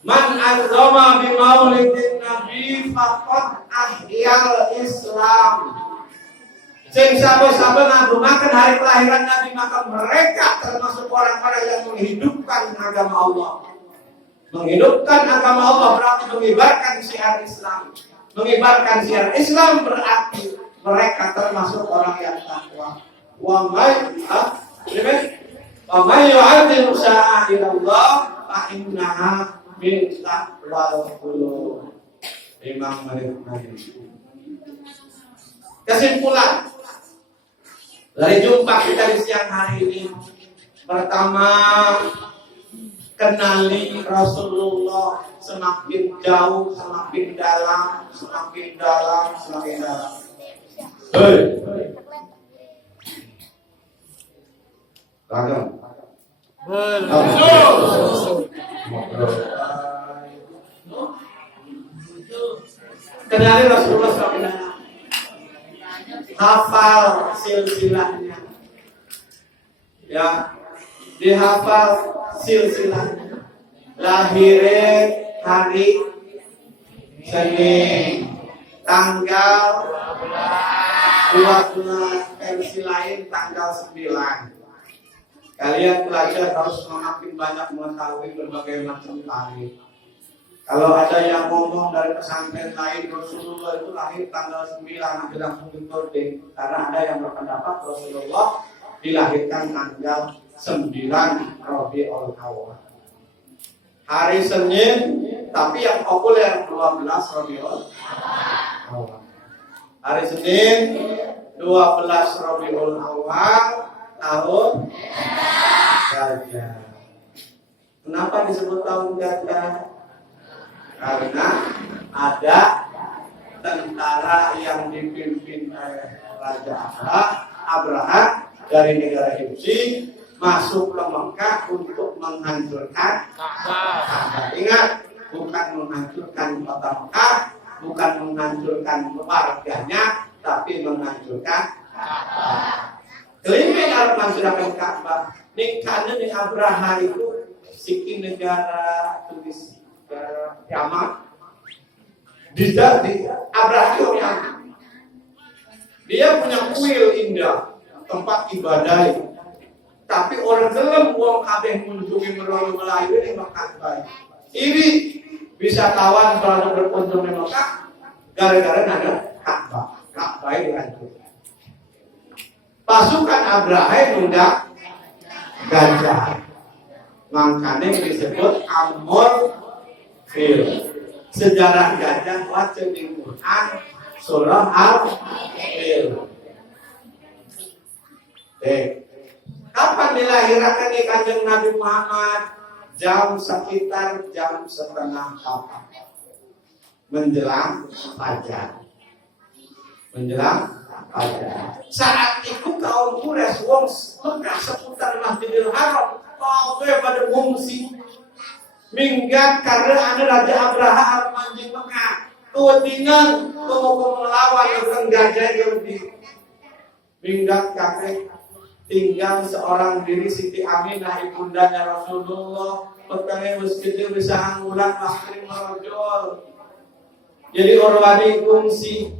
man azama bi maulidin nabi faqad ahyal Islam. Sing sapa-sapa ngagungaken hari kelahiran Nabi, maka mereka termasuk orang-orang yang menghidupkan agama Allah. Menghidupkan agama Allah berarti mengibarkan syiar Islam. Mengibarkan syiar Islam berarti mereka termasuk orang yang takwa. Wa may yu'adzim sya'airallah fa innaha min taqwal qulub. Imam Malik. Kesimpulan dari jumpa kita di siang hari ini, pertama, kenali Rasulullah semakin jauh, semakin dalam, semakin dalam, semakin dalam. Ragam. Kenali Rasulullah semakin dalam. Hafal silsilahnya, ya, dihafal silsilahnya. Lahirnya hari Senin, tanggal 12, versi lain tanggal 9. Kalian belajar harus semakin banyak mengetahui berbagai macam tarikh. Kalau ada yang ngomong dari pesantren lain Rasulullah itu lahir tanggal 9, nanti langsung ditodeng. Karena ada yang berpendapat Rasulullah dilahirkan tanggal 9 Rabiul Awal. Hari Senin, tapi yang populer 12 Rabiul Awal. Hari Senin 12 Rabiul Awal tahun gajah. Kenapa disebut tahun gajah? Karena ada tentara yang dipimpin oleh Raja Abraha dari negara Himsi masuk ke Mekah untuk menghancurkan Ka'bah. Ingat, bukan menghancurkan kota Mekah, bukan menghancurkan warganya, tapi menghancurkan Ka'bah. Keliling Arab menghancurkan Ka'bah. Nikahnya di Abraha itu siki negara tulis Yaman, di Abraha yang dia punya kuil indah, tempat ibadah. Tapi orang gelem wong kabeh mengunjungi merono Melayu ning Mekah. Ini wisatawan kalau berkunjung ke Mekah gara-gara ada Ka'bah. Ka'bah dihancurkan. Pasukan Abraha nundak gajah. Makanya disebut Amur Fil. Sejarah gajah waca di Quran surah Al-Fil. Kapan dilahirkan di Kanjeng Nabi Muhammad? Sekitar jam 3:30 menjelang fajar. Saat itu kaum Quraisy wong Mekah seputar Masjidil Haram kabeh pada ngungsi. Minggat karena ada Raja Abraha al-Manjing Mekah. Tutingan mau melawan dengan gajah Yahudi. Minggat kakek tinggal seorang diri Siti Aminah ibundanya Rasulullah. Petangnya masjid bisa anggulan makrim merojol. Jadi orang wadi fungsi.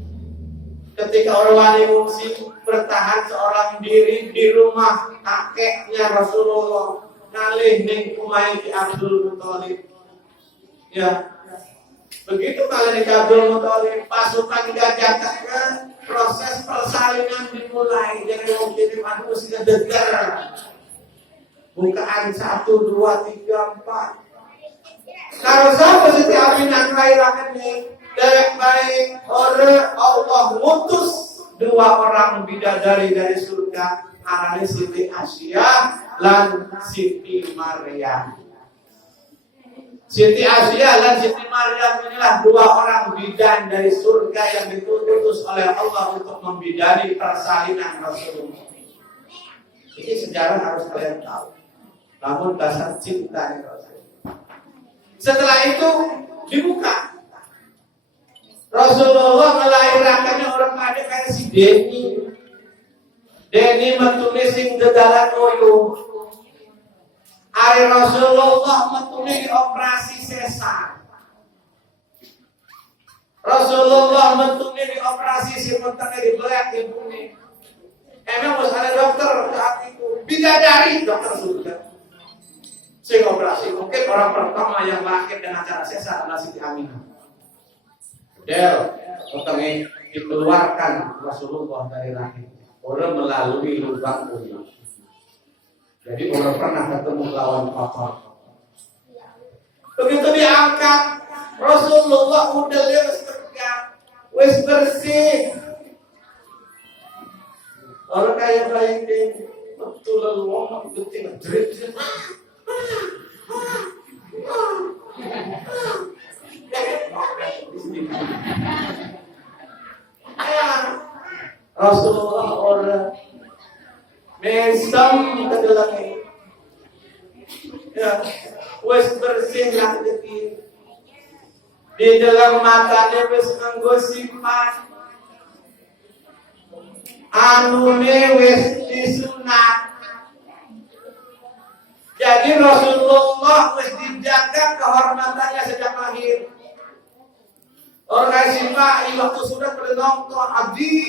ketika orang wali mungsi bertahan seorang diri di rumah kakeknya Rasulullah ngalih ning omahe Ki Abdul Muthalib. Ya. Begitu kali Ki Abdul Muthalib pasukan Gajah Kaca, proses persalinan dimulai dari wong kirim anu mesti deger. Bukaan 1 2 3 4. Kalau sama Siti Aminah ngelairakan nih baik orang Allah mutus 2 orang bidadari dari surga arane Siti Asia lan Siti Maryam. Siti Asia dan Siti Maryam inilah 2 orang bidan dari surga yang diutus oleh Allah untuk membidani persalinan Rasulullah. Ini sejarah harus kalian tahu. Namun dasar cinta Rasulullah. Setelah itu dibuka. Rasulullah melahirkannya orang pada kayak si Deni. Deni metulis sing dedalan oyo. Ari Rasulullah metulis operasi sesar. Rasulullah metulis operasi simpennya di belak ibune. Emang harus ada dokter saat itu. Bidadari dokter surga. Sing operasi mungkin orang pertama yang lahir dengan cara sesar adalah Siti Aminah. Del, dokternya dikeluarkan Rasulullah dari rahim. Orang melalui lubang uyu. Jadi orang pernah ketemu lawan kotor. Begitu diangkat, Rasulullah udah tegak, wis bersih. Orang kayak ini betul luang betul jerit. Rasulullah orang mesam ke dalam ya, wes bersih lah di dalam matanya wes nganggo simpan anune wes disunat. Jadi Rasulullah wes dijaga kehormatannya sejak lahir. Orang simpan waktu sudah bernongkrong abdi.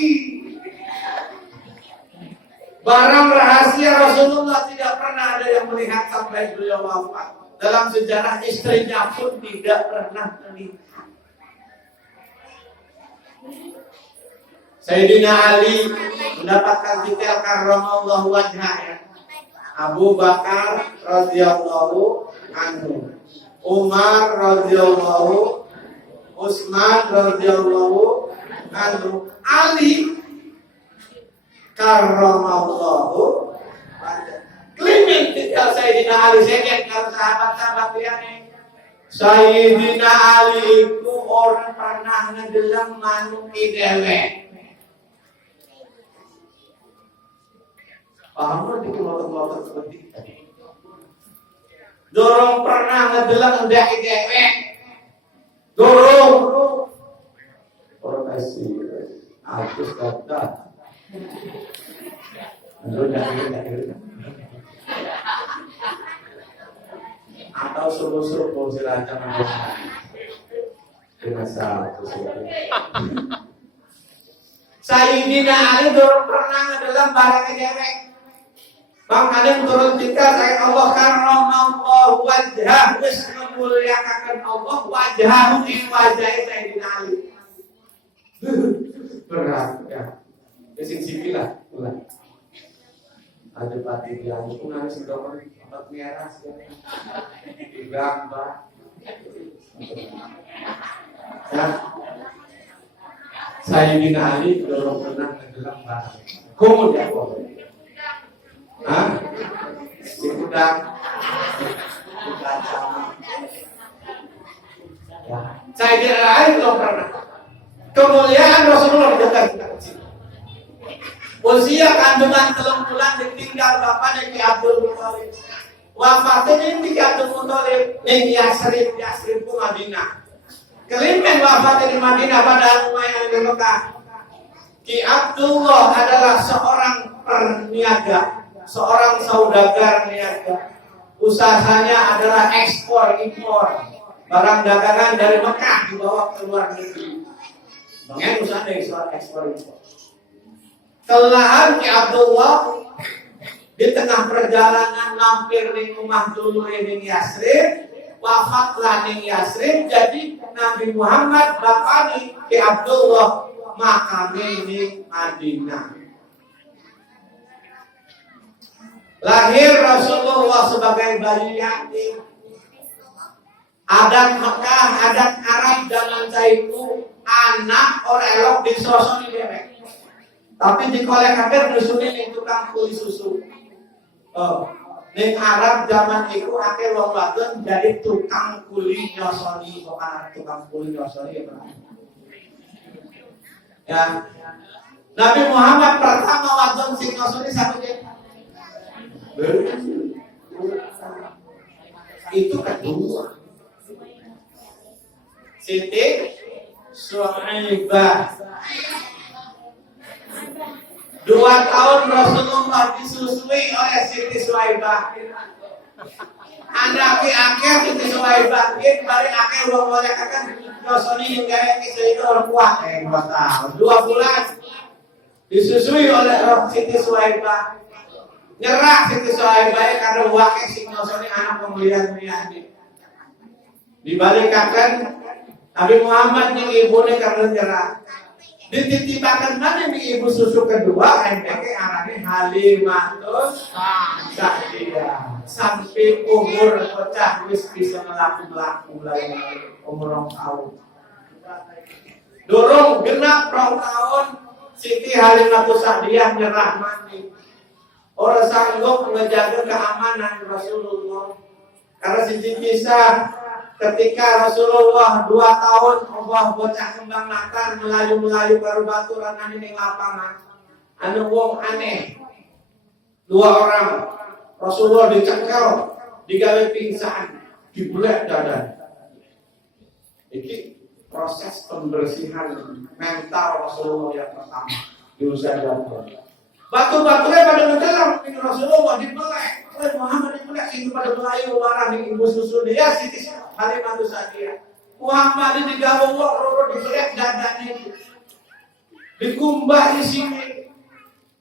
Barang rahasia Rasulullah tidak pernah ada yang melihat sampai beliau wafat. Dalam sejarah istrinya pun tidak pernah melihat. Sayyidina Ali mendapatkan titel karramallahu wajhah. Abu Bakar radhiyallahu anhu, Umar radhiyallahu, Utsman radhiyallahu anhu, Ali karramallahu wajhah. Klimen titel Sayyidina Ali saya kalau sahabat-sahabat liane. Sayyidina Ali itu orang pernah ngedelang manuk dewek. Paham itu motor-motor seperti tadi. Dorong pernah ngedelang ndak dewek. Dorong. Orang kasih aku kata. Atau suruh-suruh posisi rancang dengan satu Sayyidina Ali dorong pernah ngedelang barang dewek. Bang ada turun kita saya Allah karramallahu wajhah wis memuliakan Allah wajhahu di wajah Sayyidina Ali. Berat ya. Sing lah. Ada pati dia pun harus dorong obat merah di gambar. Ya. Sayyidina Ali dorong pernah ngedelang barang. Kemudian Sikudang saya kira belum pernah kemuliaan Rasulullah dekat usia kandungan 3 bulan ditinggal bapaknya Ki Abdul Muthalib wafatnya Ki Abdul Muthalib ning Yasrib ku Madinah kelimen wafatnya di Madinah padahal lumayan di Mekah. Ki Abdullah adalah seorang perniaga, seorang saudagar niaga. Usahanya adalah ekspor impor barang dagangan dari Mekah dibawa ke luar negeri. Mengen usah ada ekspor impor. Kelelahan Ki Abdullah di tengah perjalanan mampir di rumah dulu ning Yasrib, wafatlah ning Yasrib. Jadi Nabi Muhammad bapani Ki Abdullah makame ning Madinah. Lahir Rasulullah sebagai bayi yatim. Adat Mekah, adat Arab zaman itu anak orang elok disosoni dewek. Tapi di kolek kabeh dusune ning tukang kuli susu. Ning Arab zaman itu akeh wong wadon jadi tukang kuli nyosoni, bukan tukang kuli nyosoni ya. Nabi Muhammad pertama wadon sing nyosoni satu je. Itu kedua. Siti Suhaibah. 2 tahun Rasulullah disusui oleh Siti Suhaibah. Anak akhir Siti Suhaibah ini bari akhir wong akan nyosoni yang gawe itu orang kuat 2 tahun. 2 bulan disusui oleh Siti Suhaibah. Nyerah Siti Suhaibah karena wakil sing nyosoni anak pembelian ini. Dibalikakan Nabi Muhammad yang ibunya karena nyerah. Dititipakan mana nih ibu susu kedua, NPK anaknya Halimatus Sa'diyah. Sampai umur pecah wis bisa melaku lagi umur 2 tahun. Dorong genap 2 tahun Siti Halimatus Sa'diyah nyerah mati. Orang sanggup menjaga keamanan Rasulullah. Karena Siti bisa ketika Rasulullah 2 tahun Allah bocah kembang nakar melayu-melayu baru baturan ning lapangan. Anu wong aneh. 2 orang Rasulullah dicekel, digawe pingsan, dibelek dada. Ini proses pembersihan mental Rasulullah yang pertama di usia jabur. Batu-batunya pada menjelang Rasulullah dibelek. Oleh Muhammad dibelek itu pada melayu marah di ibu susu dia Siti Halimatus Sa'diyah. Muhammad digawe roro dibelek dadanya. Dikumbah di sini.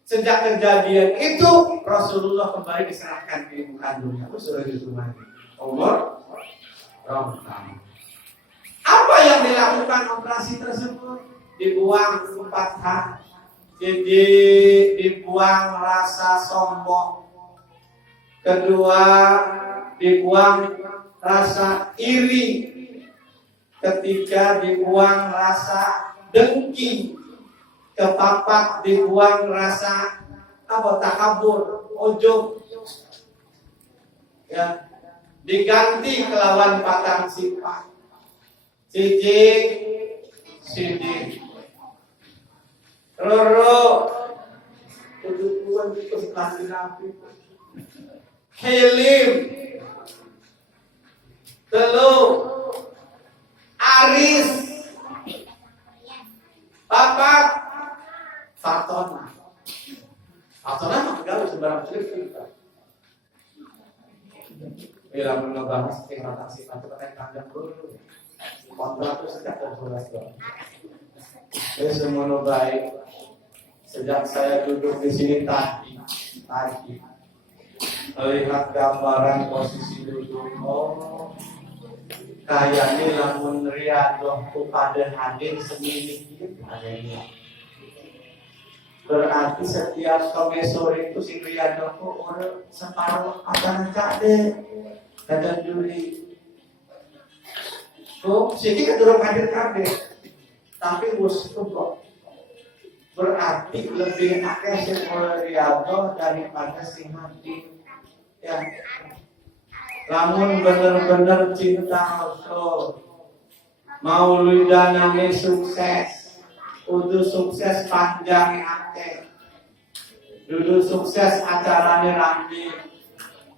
Sejak kejadian itu Rasulullah kembali diserahkan ke ibu kandungnya. Sudah disumani. Umur 2 tahun. Apa yang dilakukan operasi tersebut? Dibuang 4 hari. Jadi dibuang rasa sombong. Kedua, dibuang rasa iri. Ketiga, dibuang rasa dengki. Kepapat, dibuang rasa takabur, ujub. Ya, diganti kelawan patang sifat. Sidik, sidik. Roro kedudukan itu sekali nabi. Hilim. Telu. Aris. Bapak. Fatona. Fatona mah gawe sebarang cerita. Bila mengebahas tingkatan sifat panjang dulu. Kontrak itu sejak terbuat. Jadi semuanya baik. Sejak saya duduk di sini tadi melihat gambaran posisi duduk, kayaknya lamun riadoh pada hadir seminggu adanya. Berarti setiap sore itu si riadoh orang separuh akan cade dan Juli. Sini kan durung hadir kabeh, tapi mus kok. Berarti lebih akeh sing riado daripada sing mati. Ya. Lamun bener-bener cinta Rasul, maulidanane sukses, kudu sukses panjang akeh. Dudu sukses acarane ramai.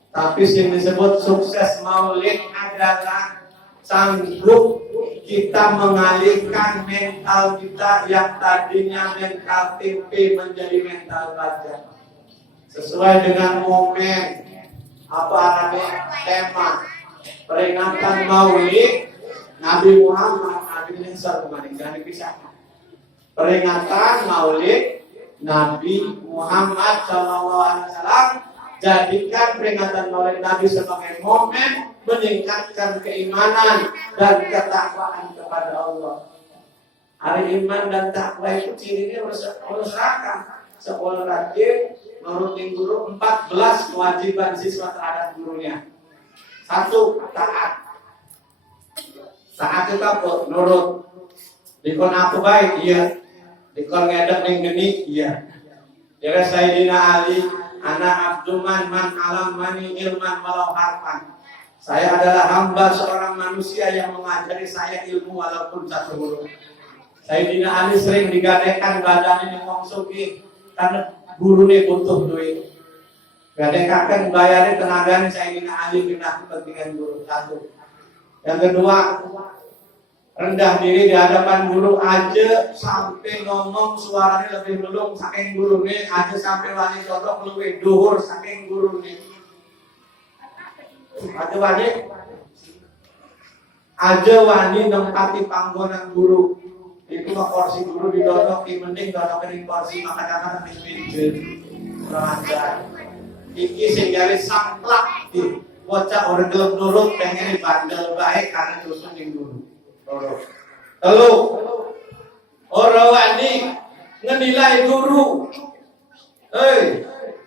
Tapi sing disebut sukses maulid adalah sanggup kita mengalihkan mental kita yang tadinya mental TV menjadi mental baca. Sesuai dengan momen tema peringatan Maulid Nabi Muhammad, Nabi Musa jangan dipisahkan. peringatan Maulid Nabi Muhammad SAW. Jadikan peringatan Maulid Nabi sebagai momen meningkatkan keimanan dan ketakwaan kepada Allah. Hari iman dan takwa itu cirinya harus rakam. Sekolah rajin, menuruti guru, 14 kewajiban siswa terhadap gurunya. 1, taat. Taat itu apa? Nurut. Dikon aku baik, iya. Dikon ngedek ning geni, iya. Ya Sayyidina Ali, ana abduman man alam mani ilman walau harfan. Saya adalah hamba seorang manusia yang mengajari saya ilmu walaupun satu huruf. Sayyidina Ali sering digadaikan badannya di wong sugih karena gurunya butuh duit. Gadaikan bayarin tenaganya Sayyidina Ali pindah kepentingan guru. 1. Yang kedua, rendah diri di hadapan guru aja sampai ngomong suaranya lebih melung saking gurunya, aja sampai wani codok lebih duhur saking gurunya. Aja wani nempati panggonan guru. Itu mah kursi guru didodoki, mending dodokin kursi maka-maka pinggir. Kurang ajar. Iki sing gawe samplak di bocah orang gelem nurut pengen bandel baik karena dusun ning guru. Telu. Ora wani ngenilai guru.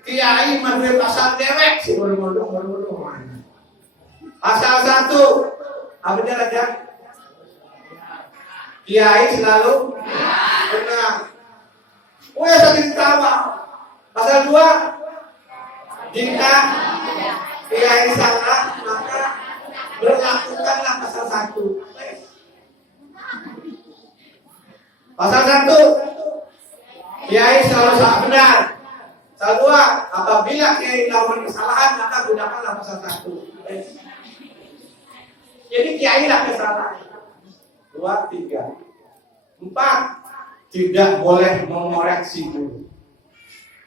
Kiai mah duwe pasal dewek sing ngomong. Pasal 1. Apa dia aja? Kiai selalu benar. Wes sakit tawa. Pasal 2. Jika kiai salah maka berlakukanlah pasal 1. Pasal 1. Kiai selalu salah benar. Pasal 2. Apabila kiai melakukan kesalahan maka gunakanlah pasal 1. Jadi kiai lah kesalahan. 2, 3, 4. Tidak boleh mengoreksi guru.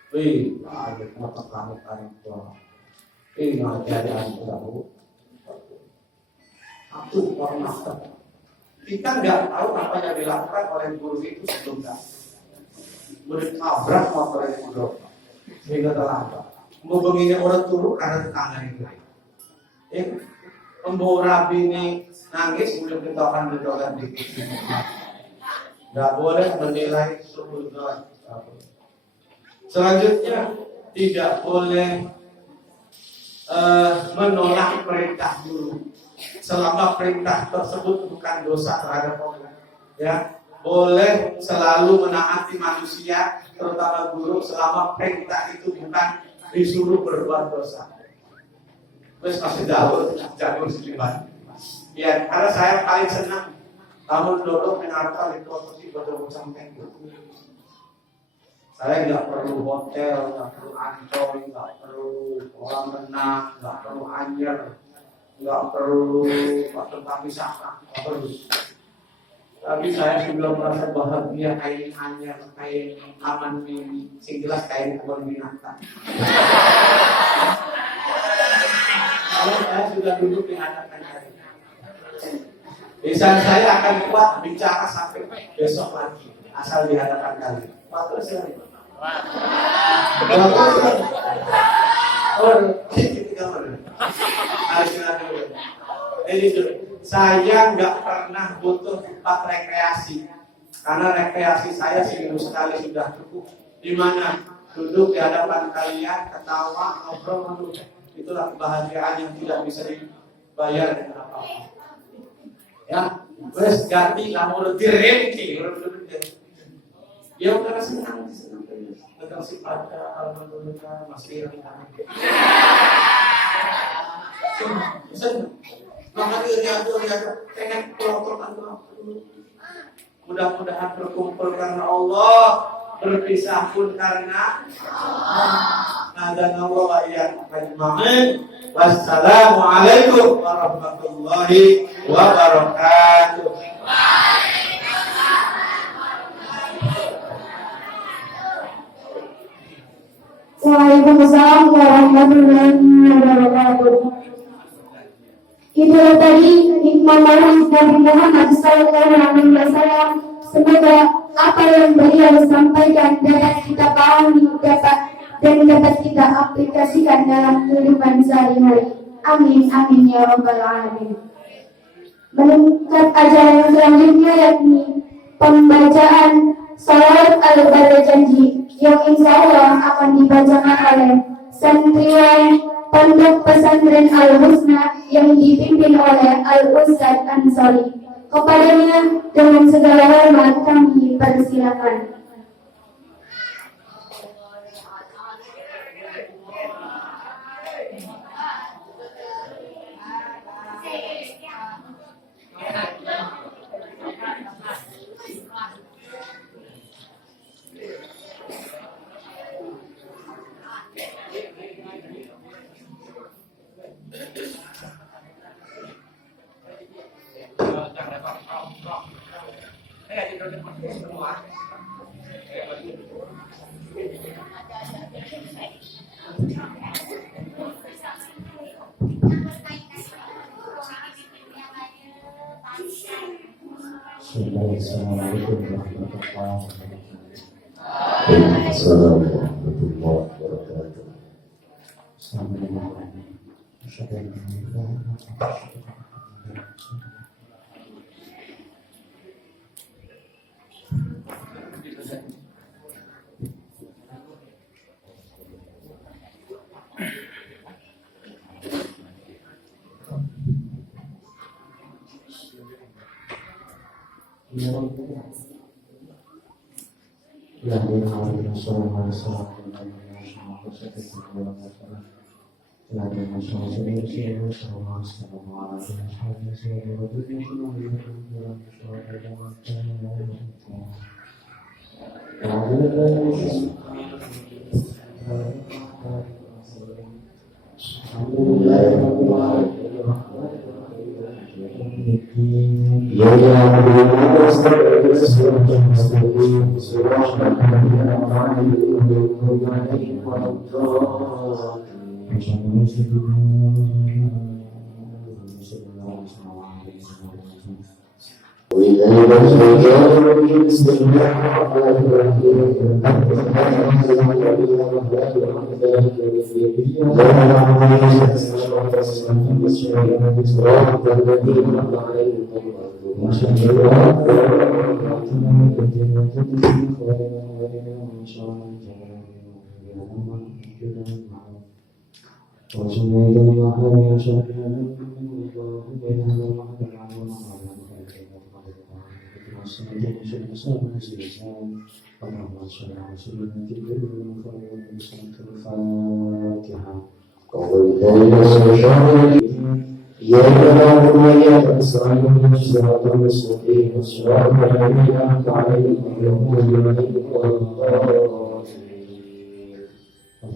Kenapa kamu itu? Nggak jadi tahu. Aku pernah. Kita nggak tahu apa yang dilakukan oleh guru itu sebelumnya. Bertabrak motor yang guru. Sehingga terlambat. Mau begini orang turun karena tetangga itu. Pembawa rabi ini nangis, udah ketokan dikit. Nggak boleh menilai suudzon. Selanjutnya tidak boleh menolak perintah guru selama perintah tersebut bukan dosa terhadap Allah. Ya, boleh selalu menaati manusia, terutama guru, selama perintah itu bukan disuruh berbuat dosa. Terus masih jauh sedikit. Ya, karena saya paling senang tahun dulu menarikkan di properti betul-betul sampai itu. Saya nggak perlu hotel, nggak perlu ancoy, nggak perlu kolam renang, nggak perlu anyer, nggak perlu tempat wisata, nggak perlu. Tapi saya sudah merasa bahagia kain anyer, kain aman mini, sing jelas kain kebun binatang. Kalau saya sudah duduk di hadapan hari, lisan saya akan kuat bicara sampai besok lagi, asal di hadapan kalian. Waktu sekali. Saya nggak pernah butuh tempat rekreasi karena rekreasi saya seminggu sekali sudah cukup. Di mana duduk di hadapan kalian, ketawa, ngobrol, itulah kebahagiaan yang tidak bisa dibayar dengan apa-apa. Ya, wes ganti kamu diremki, ya udah senang. Tentang sifatnya alhamdulillah masih ringan. Maka dia pengen pelotoran. Mudah-mudahan berkumpul karena Allah, berpisah pun karena Allah. Allah ya ajma'in. Wassalamualaikum warahmatullahi wabarakatuh. Waalaikumsalam warahmatullahi wabarakatuh. Itu tadi hikmah Nabi Muhammad sallallahu alaihi wasallam Semoga apa yang beliau sampaikan dapat kita pahami dapat kita aplikasikan dalam kehidupan sehari-hari. Amin, amin ya rabbal alamin. Meningkat ajaran selanjutnya yakni pembacaan salawat al-Bada janji yang insya Allah akan dibacakan oleh santriwan Pondok Pesantren Al-Husna yang dipimpin oleh Al-Ustadz Ansori. Kepadanya dengan segala hormat kami persilakan. Assalamualaikum warahmatullahi wabarakatuh.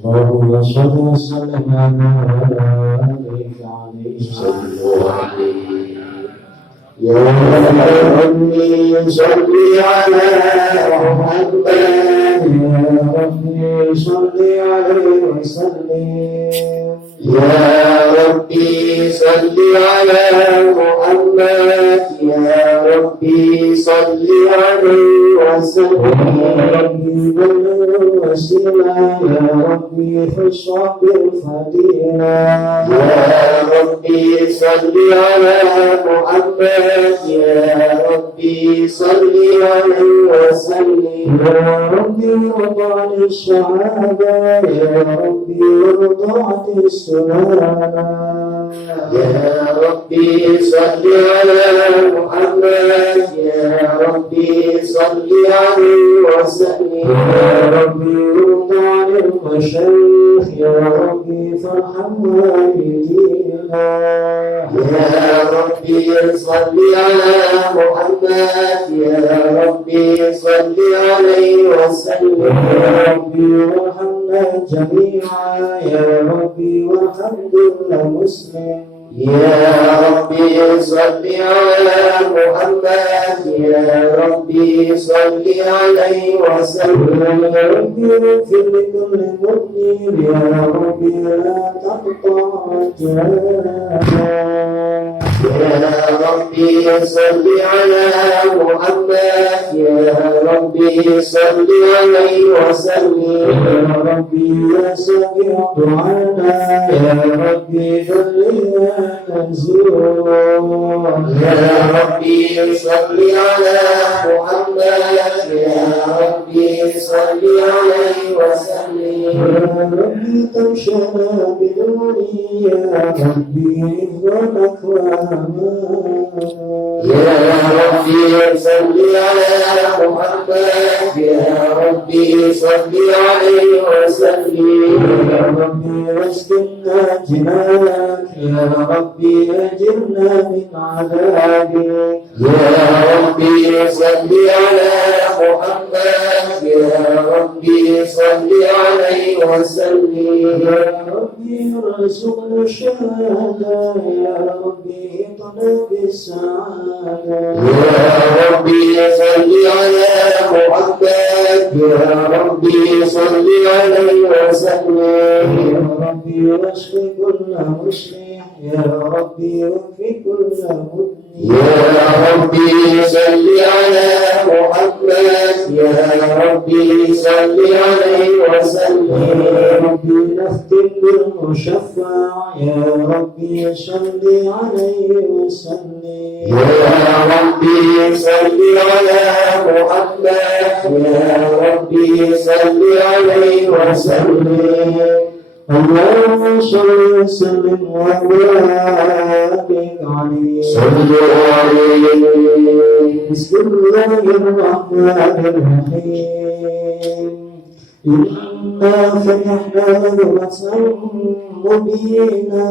اللهم صل وسلم وبارك عليه يا ربي صل على محمد يا ربي صل عليه وسلم يا ربي صل على محمد يا ربي صل عليه وسلم يا ربي بلغ وسيلة يا ربي فاشرح بالفضيلة يا ربي صل على محمد يا ربي صل عليه وسلم يا ربي وارض عن الشهادة يا ربي وارض عن السلامة يا ربي صل على محمد يا ربي صل عليه وسلم يا ربي وارض عن المشايخ يا ربي فارحم والدينا يا ربي صل على محمد يا ربي صل عليه وسلم يا ربي وارحمنا جميعا يا ربي وارحم كل مسلم يا ربي صل على محمد يا ربي صل عليه وسلم يا ربي اغفر لكل مؤمن يا ربي لا تقطع رجاءنا ربي صل على محمد يا ربي صل عليه وسلم يا ربي يا سميع دعانا يا ربي بلغنا تنزيلا يا ربي صل على محمد يا ربي صل عليه وسلم يا ربي تمشنا بنوري يا ربي إذنك يا ربي صل على محمد يا ربي صل عليه وسلم يا ربي اسكننا جنانك يا ربي اجرنا من عذابك يا ربي صل على محمد يا ربي صل عليه وسلم يا ربي ارزقنا الشهاده يا ربي طلب السعاده يا ربي صل على محمد يا ربي صل عليه وسلم يا ربي واشف كل مسلم يا ربي وفي كل مذنب يا ربي صل على محمد يا ربي صل عليه وسلم يا ربي نختم بالمشفع يا ربي صل عليه وسلم يا ربي صل على محمد يا ربي صل عليه وسلم اللهم صل وسلم وبارك عليه صلوا عليه بسم الله الرحمن الرحيم إنا فتحنا فتحا مبينا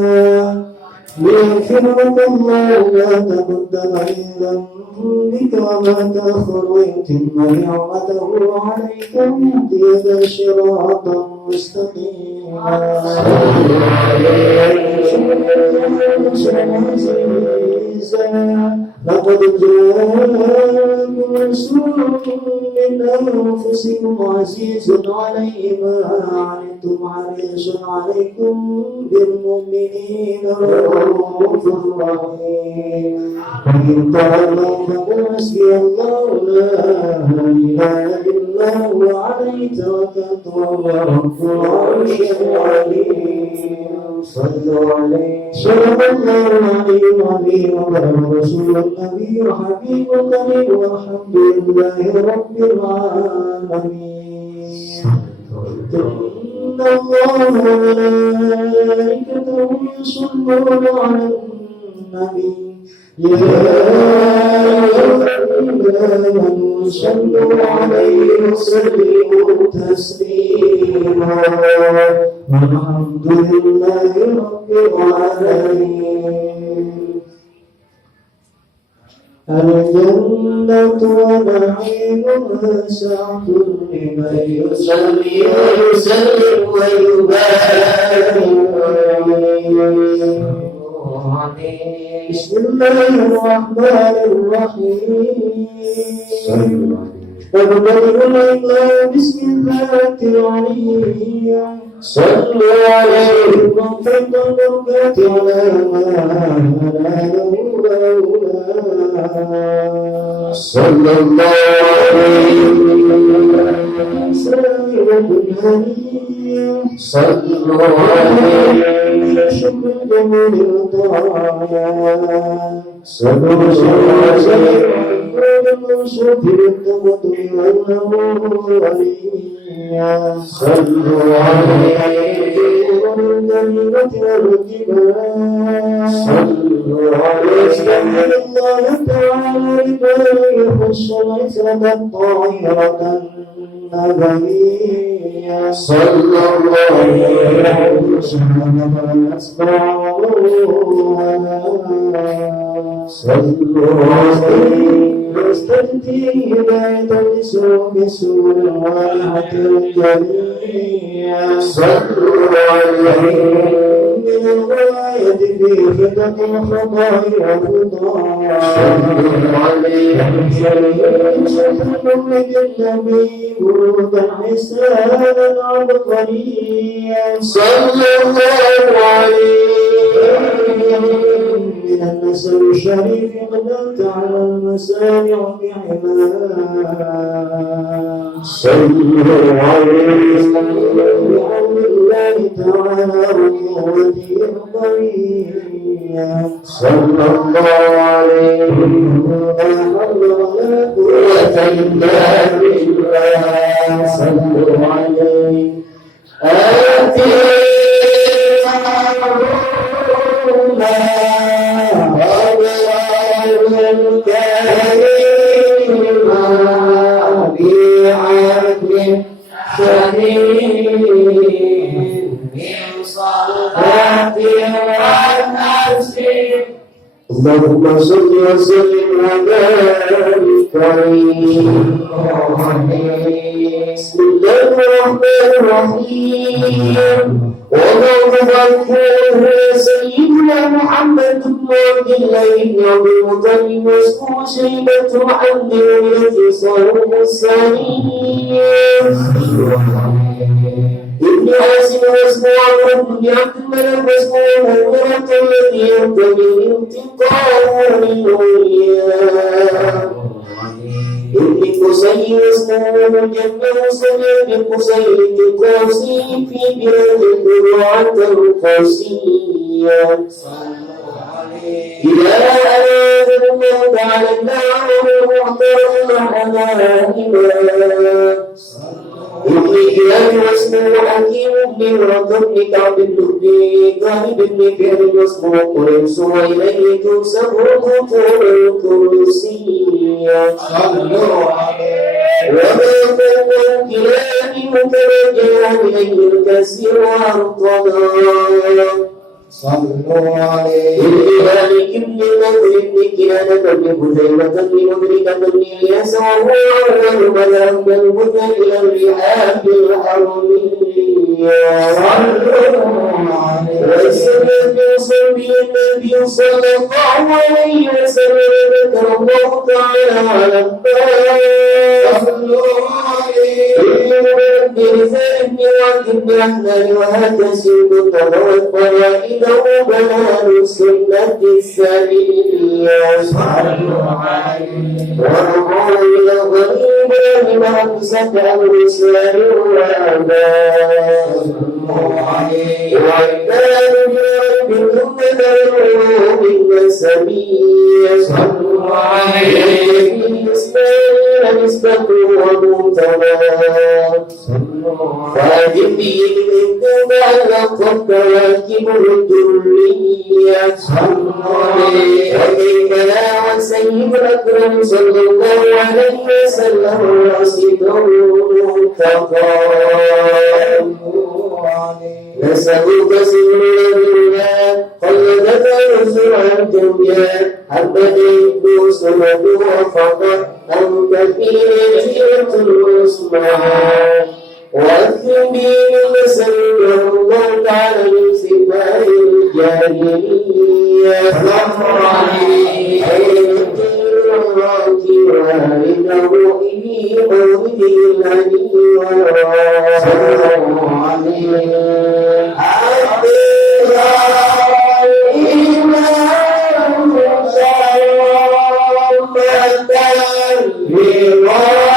ليغفر لك الله ما تقدم من ذنبك وما تأخر ويتم نعمته عليك ويهديك صراطا مستقيما لقد جاءكم رسول من أنفسكم عزيز عليه ما عنتم حريص عليكم بالمؤمنين رؤوف رحيم وإن تولوا فقل حسبي الله لا إله إلا هو عليه توكلت وهو رب العرش العظيم صلوا عليه صلى الله عليه وبارك رسول النبي وحبيب الكريم والحمد لله رب العالمين إن الله وملائكته يصلون على النبي يا أيها آمنوا صلوا عليه وسلموا تسليما والحمد لله رب العالمين الجنة ونعيمها سعة لمن يصلي ويسلم ويبارك بسم الله الرحمن الرحيم فبدأ الله بسم الله العلي صلوا عليه وانفض البركات على ما ناله صلى الله عليه صلوا عليه شكر جميل الطاعات صلوا عليه صلوا عليه والكلمة والجبال صلوا عليه استغفر الله تعالى لمن يخص العزة الطاهرة النبوية صلى الله عليه وسلم صلوا عليه واستفتي هداية لسوق سور الواحة الجميع صلوا عليه من الغاية في خطط الخطايا وفضاء صلوا عليه صلوا النبي ورودا حسانا عبقريا صلى الله عليه من النسل الشريف قدمت على المسامع بعماد صلوا عليه بعون الله تعالى وقوته القوية صلى الله عليه لا حول ولا قوة إلا بالله صلوا عليه آتي اللهم صل وسلم وبارك عليه بسم الله الرحمن الرحيم ومن ذكره سيدنا محمد بن عبد الله بن عبد المطلب واسمه شيبة عبد الذي صاره السليم ابن عاصم واسمه عمرو بن عبد الملك واسمه مغيرة الذي ينتمي انتقامه للأولياء ابن قصي واسمه مجمع سمع بن قصي القاسي في بلاد القرعة القاسية إلى أن أنزل الله تعالى النار ومعترض على إمام ابن كلاب واسمه حكيم بن مرتب بن كعب بن غالب بن فعل واسمه قريش وإليه تنسب الخطوط الكرسية صلوا عليه وما كان كلاب متوجها إليه الكسر والقضاء صلوا عليه لذلك ابن نذر بن كنانة بن خزيمة بن مدركة بن إلياس وهو أول من أهدى الهدى إلى الرحاب الحرمية صلوا عليه وسلم بصلب النبي صلى الله عليه وسلم ذكر الله تعالى على الباب صلوا عليه برزاق بن وعد بن أحمد وهذا سيد الطبوات فرائده بيان السنة السبيلية صلوا عليه ورقوا إلى الغريب لمعجزة الرسال والآباء صلوا عليه وعباد برب الأمة النسبية صلوا عليه إسماعيل نسبة ومنتهى فاجب به الإنتبه على الكواكب الدرية صلوا عليه وكيف لا وسيد الأكرم صلى الله عليه وسلم رصيد المنتقى نسألك سر الدنيا قلدت رسول الدنيا حبت الدوس وفقط أنت في نجية المسمع وأكثر به من سلم الله تعالى من سماء الجاهلية صلوا عليه والده إليه قوله الهدي صلوا عليه الإيمان شرفة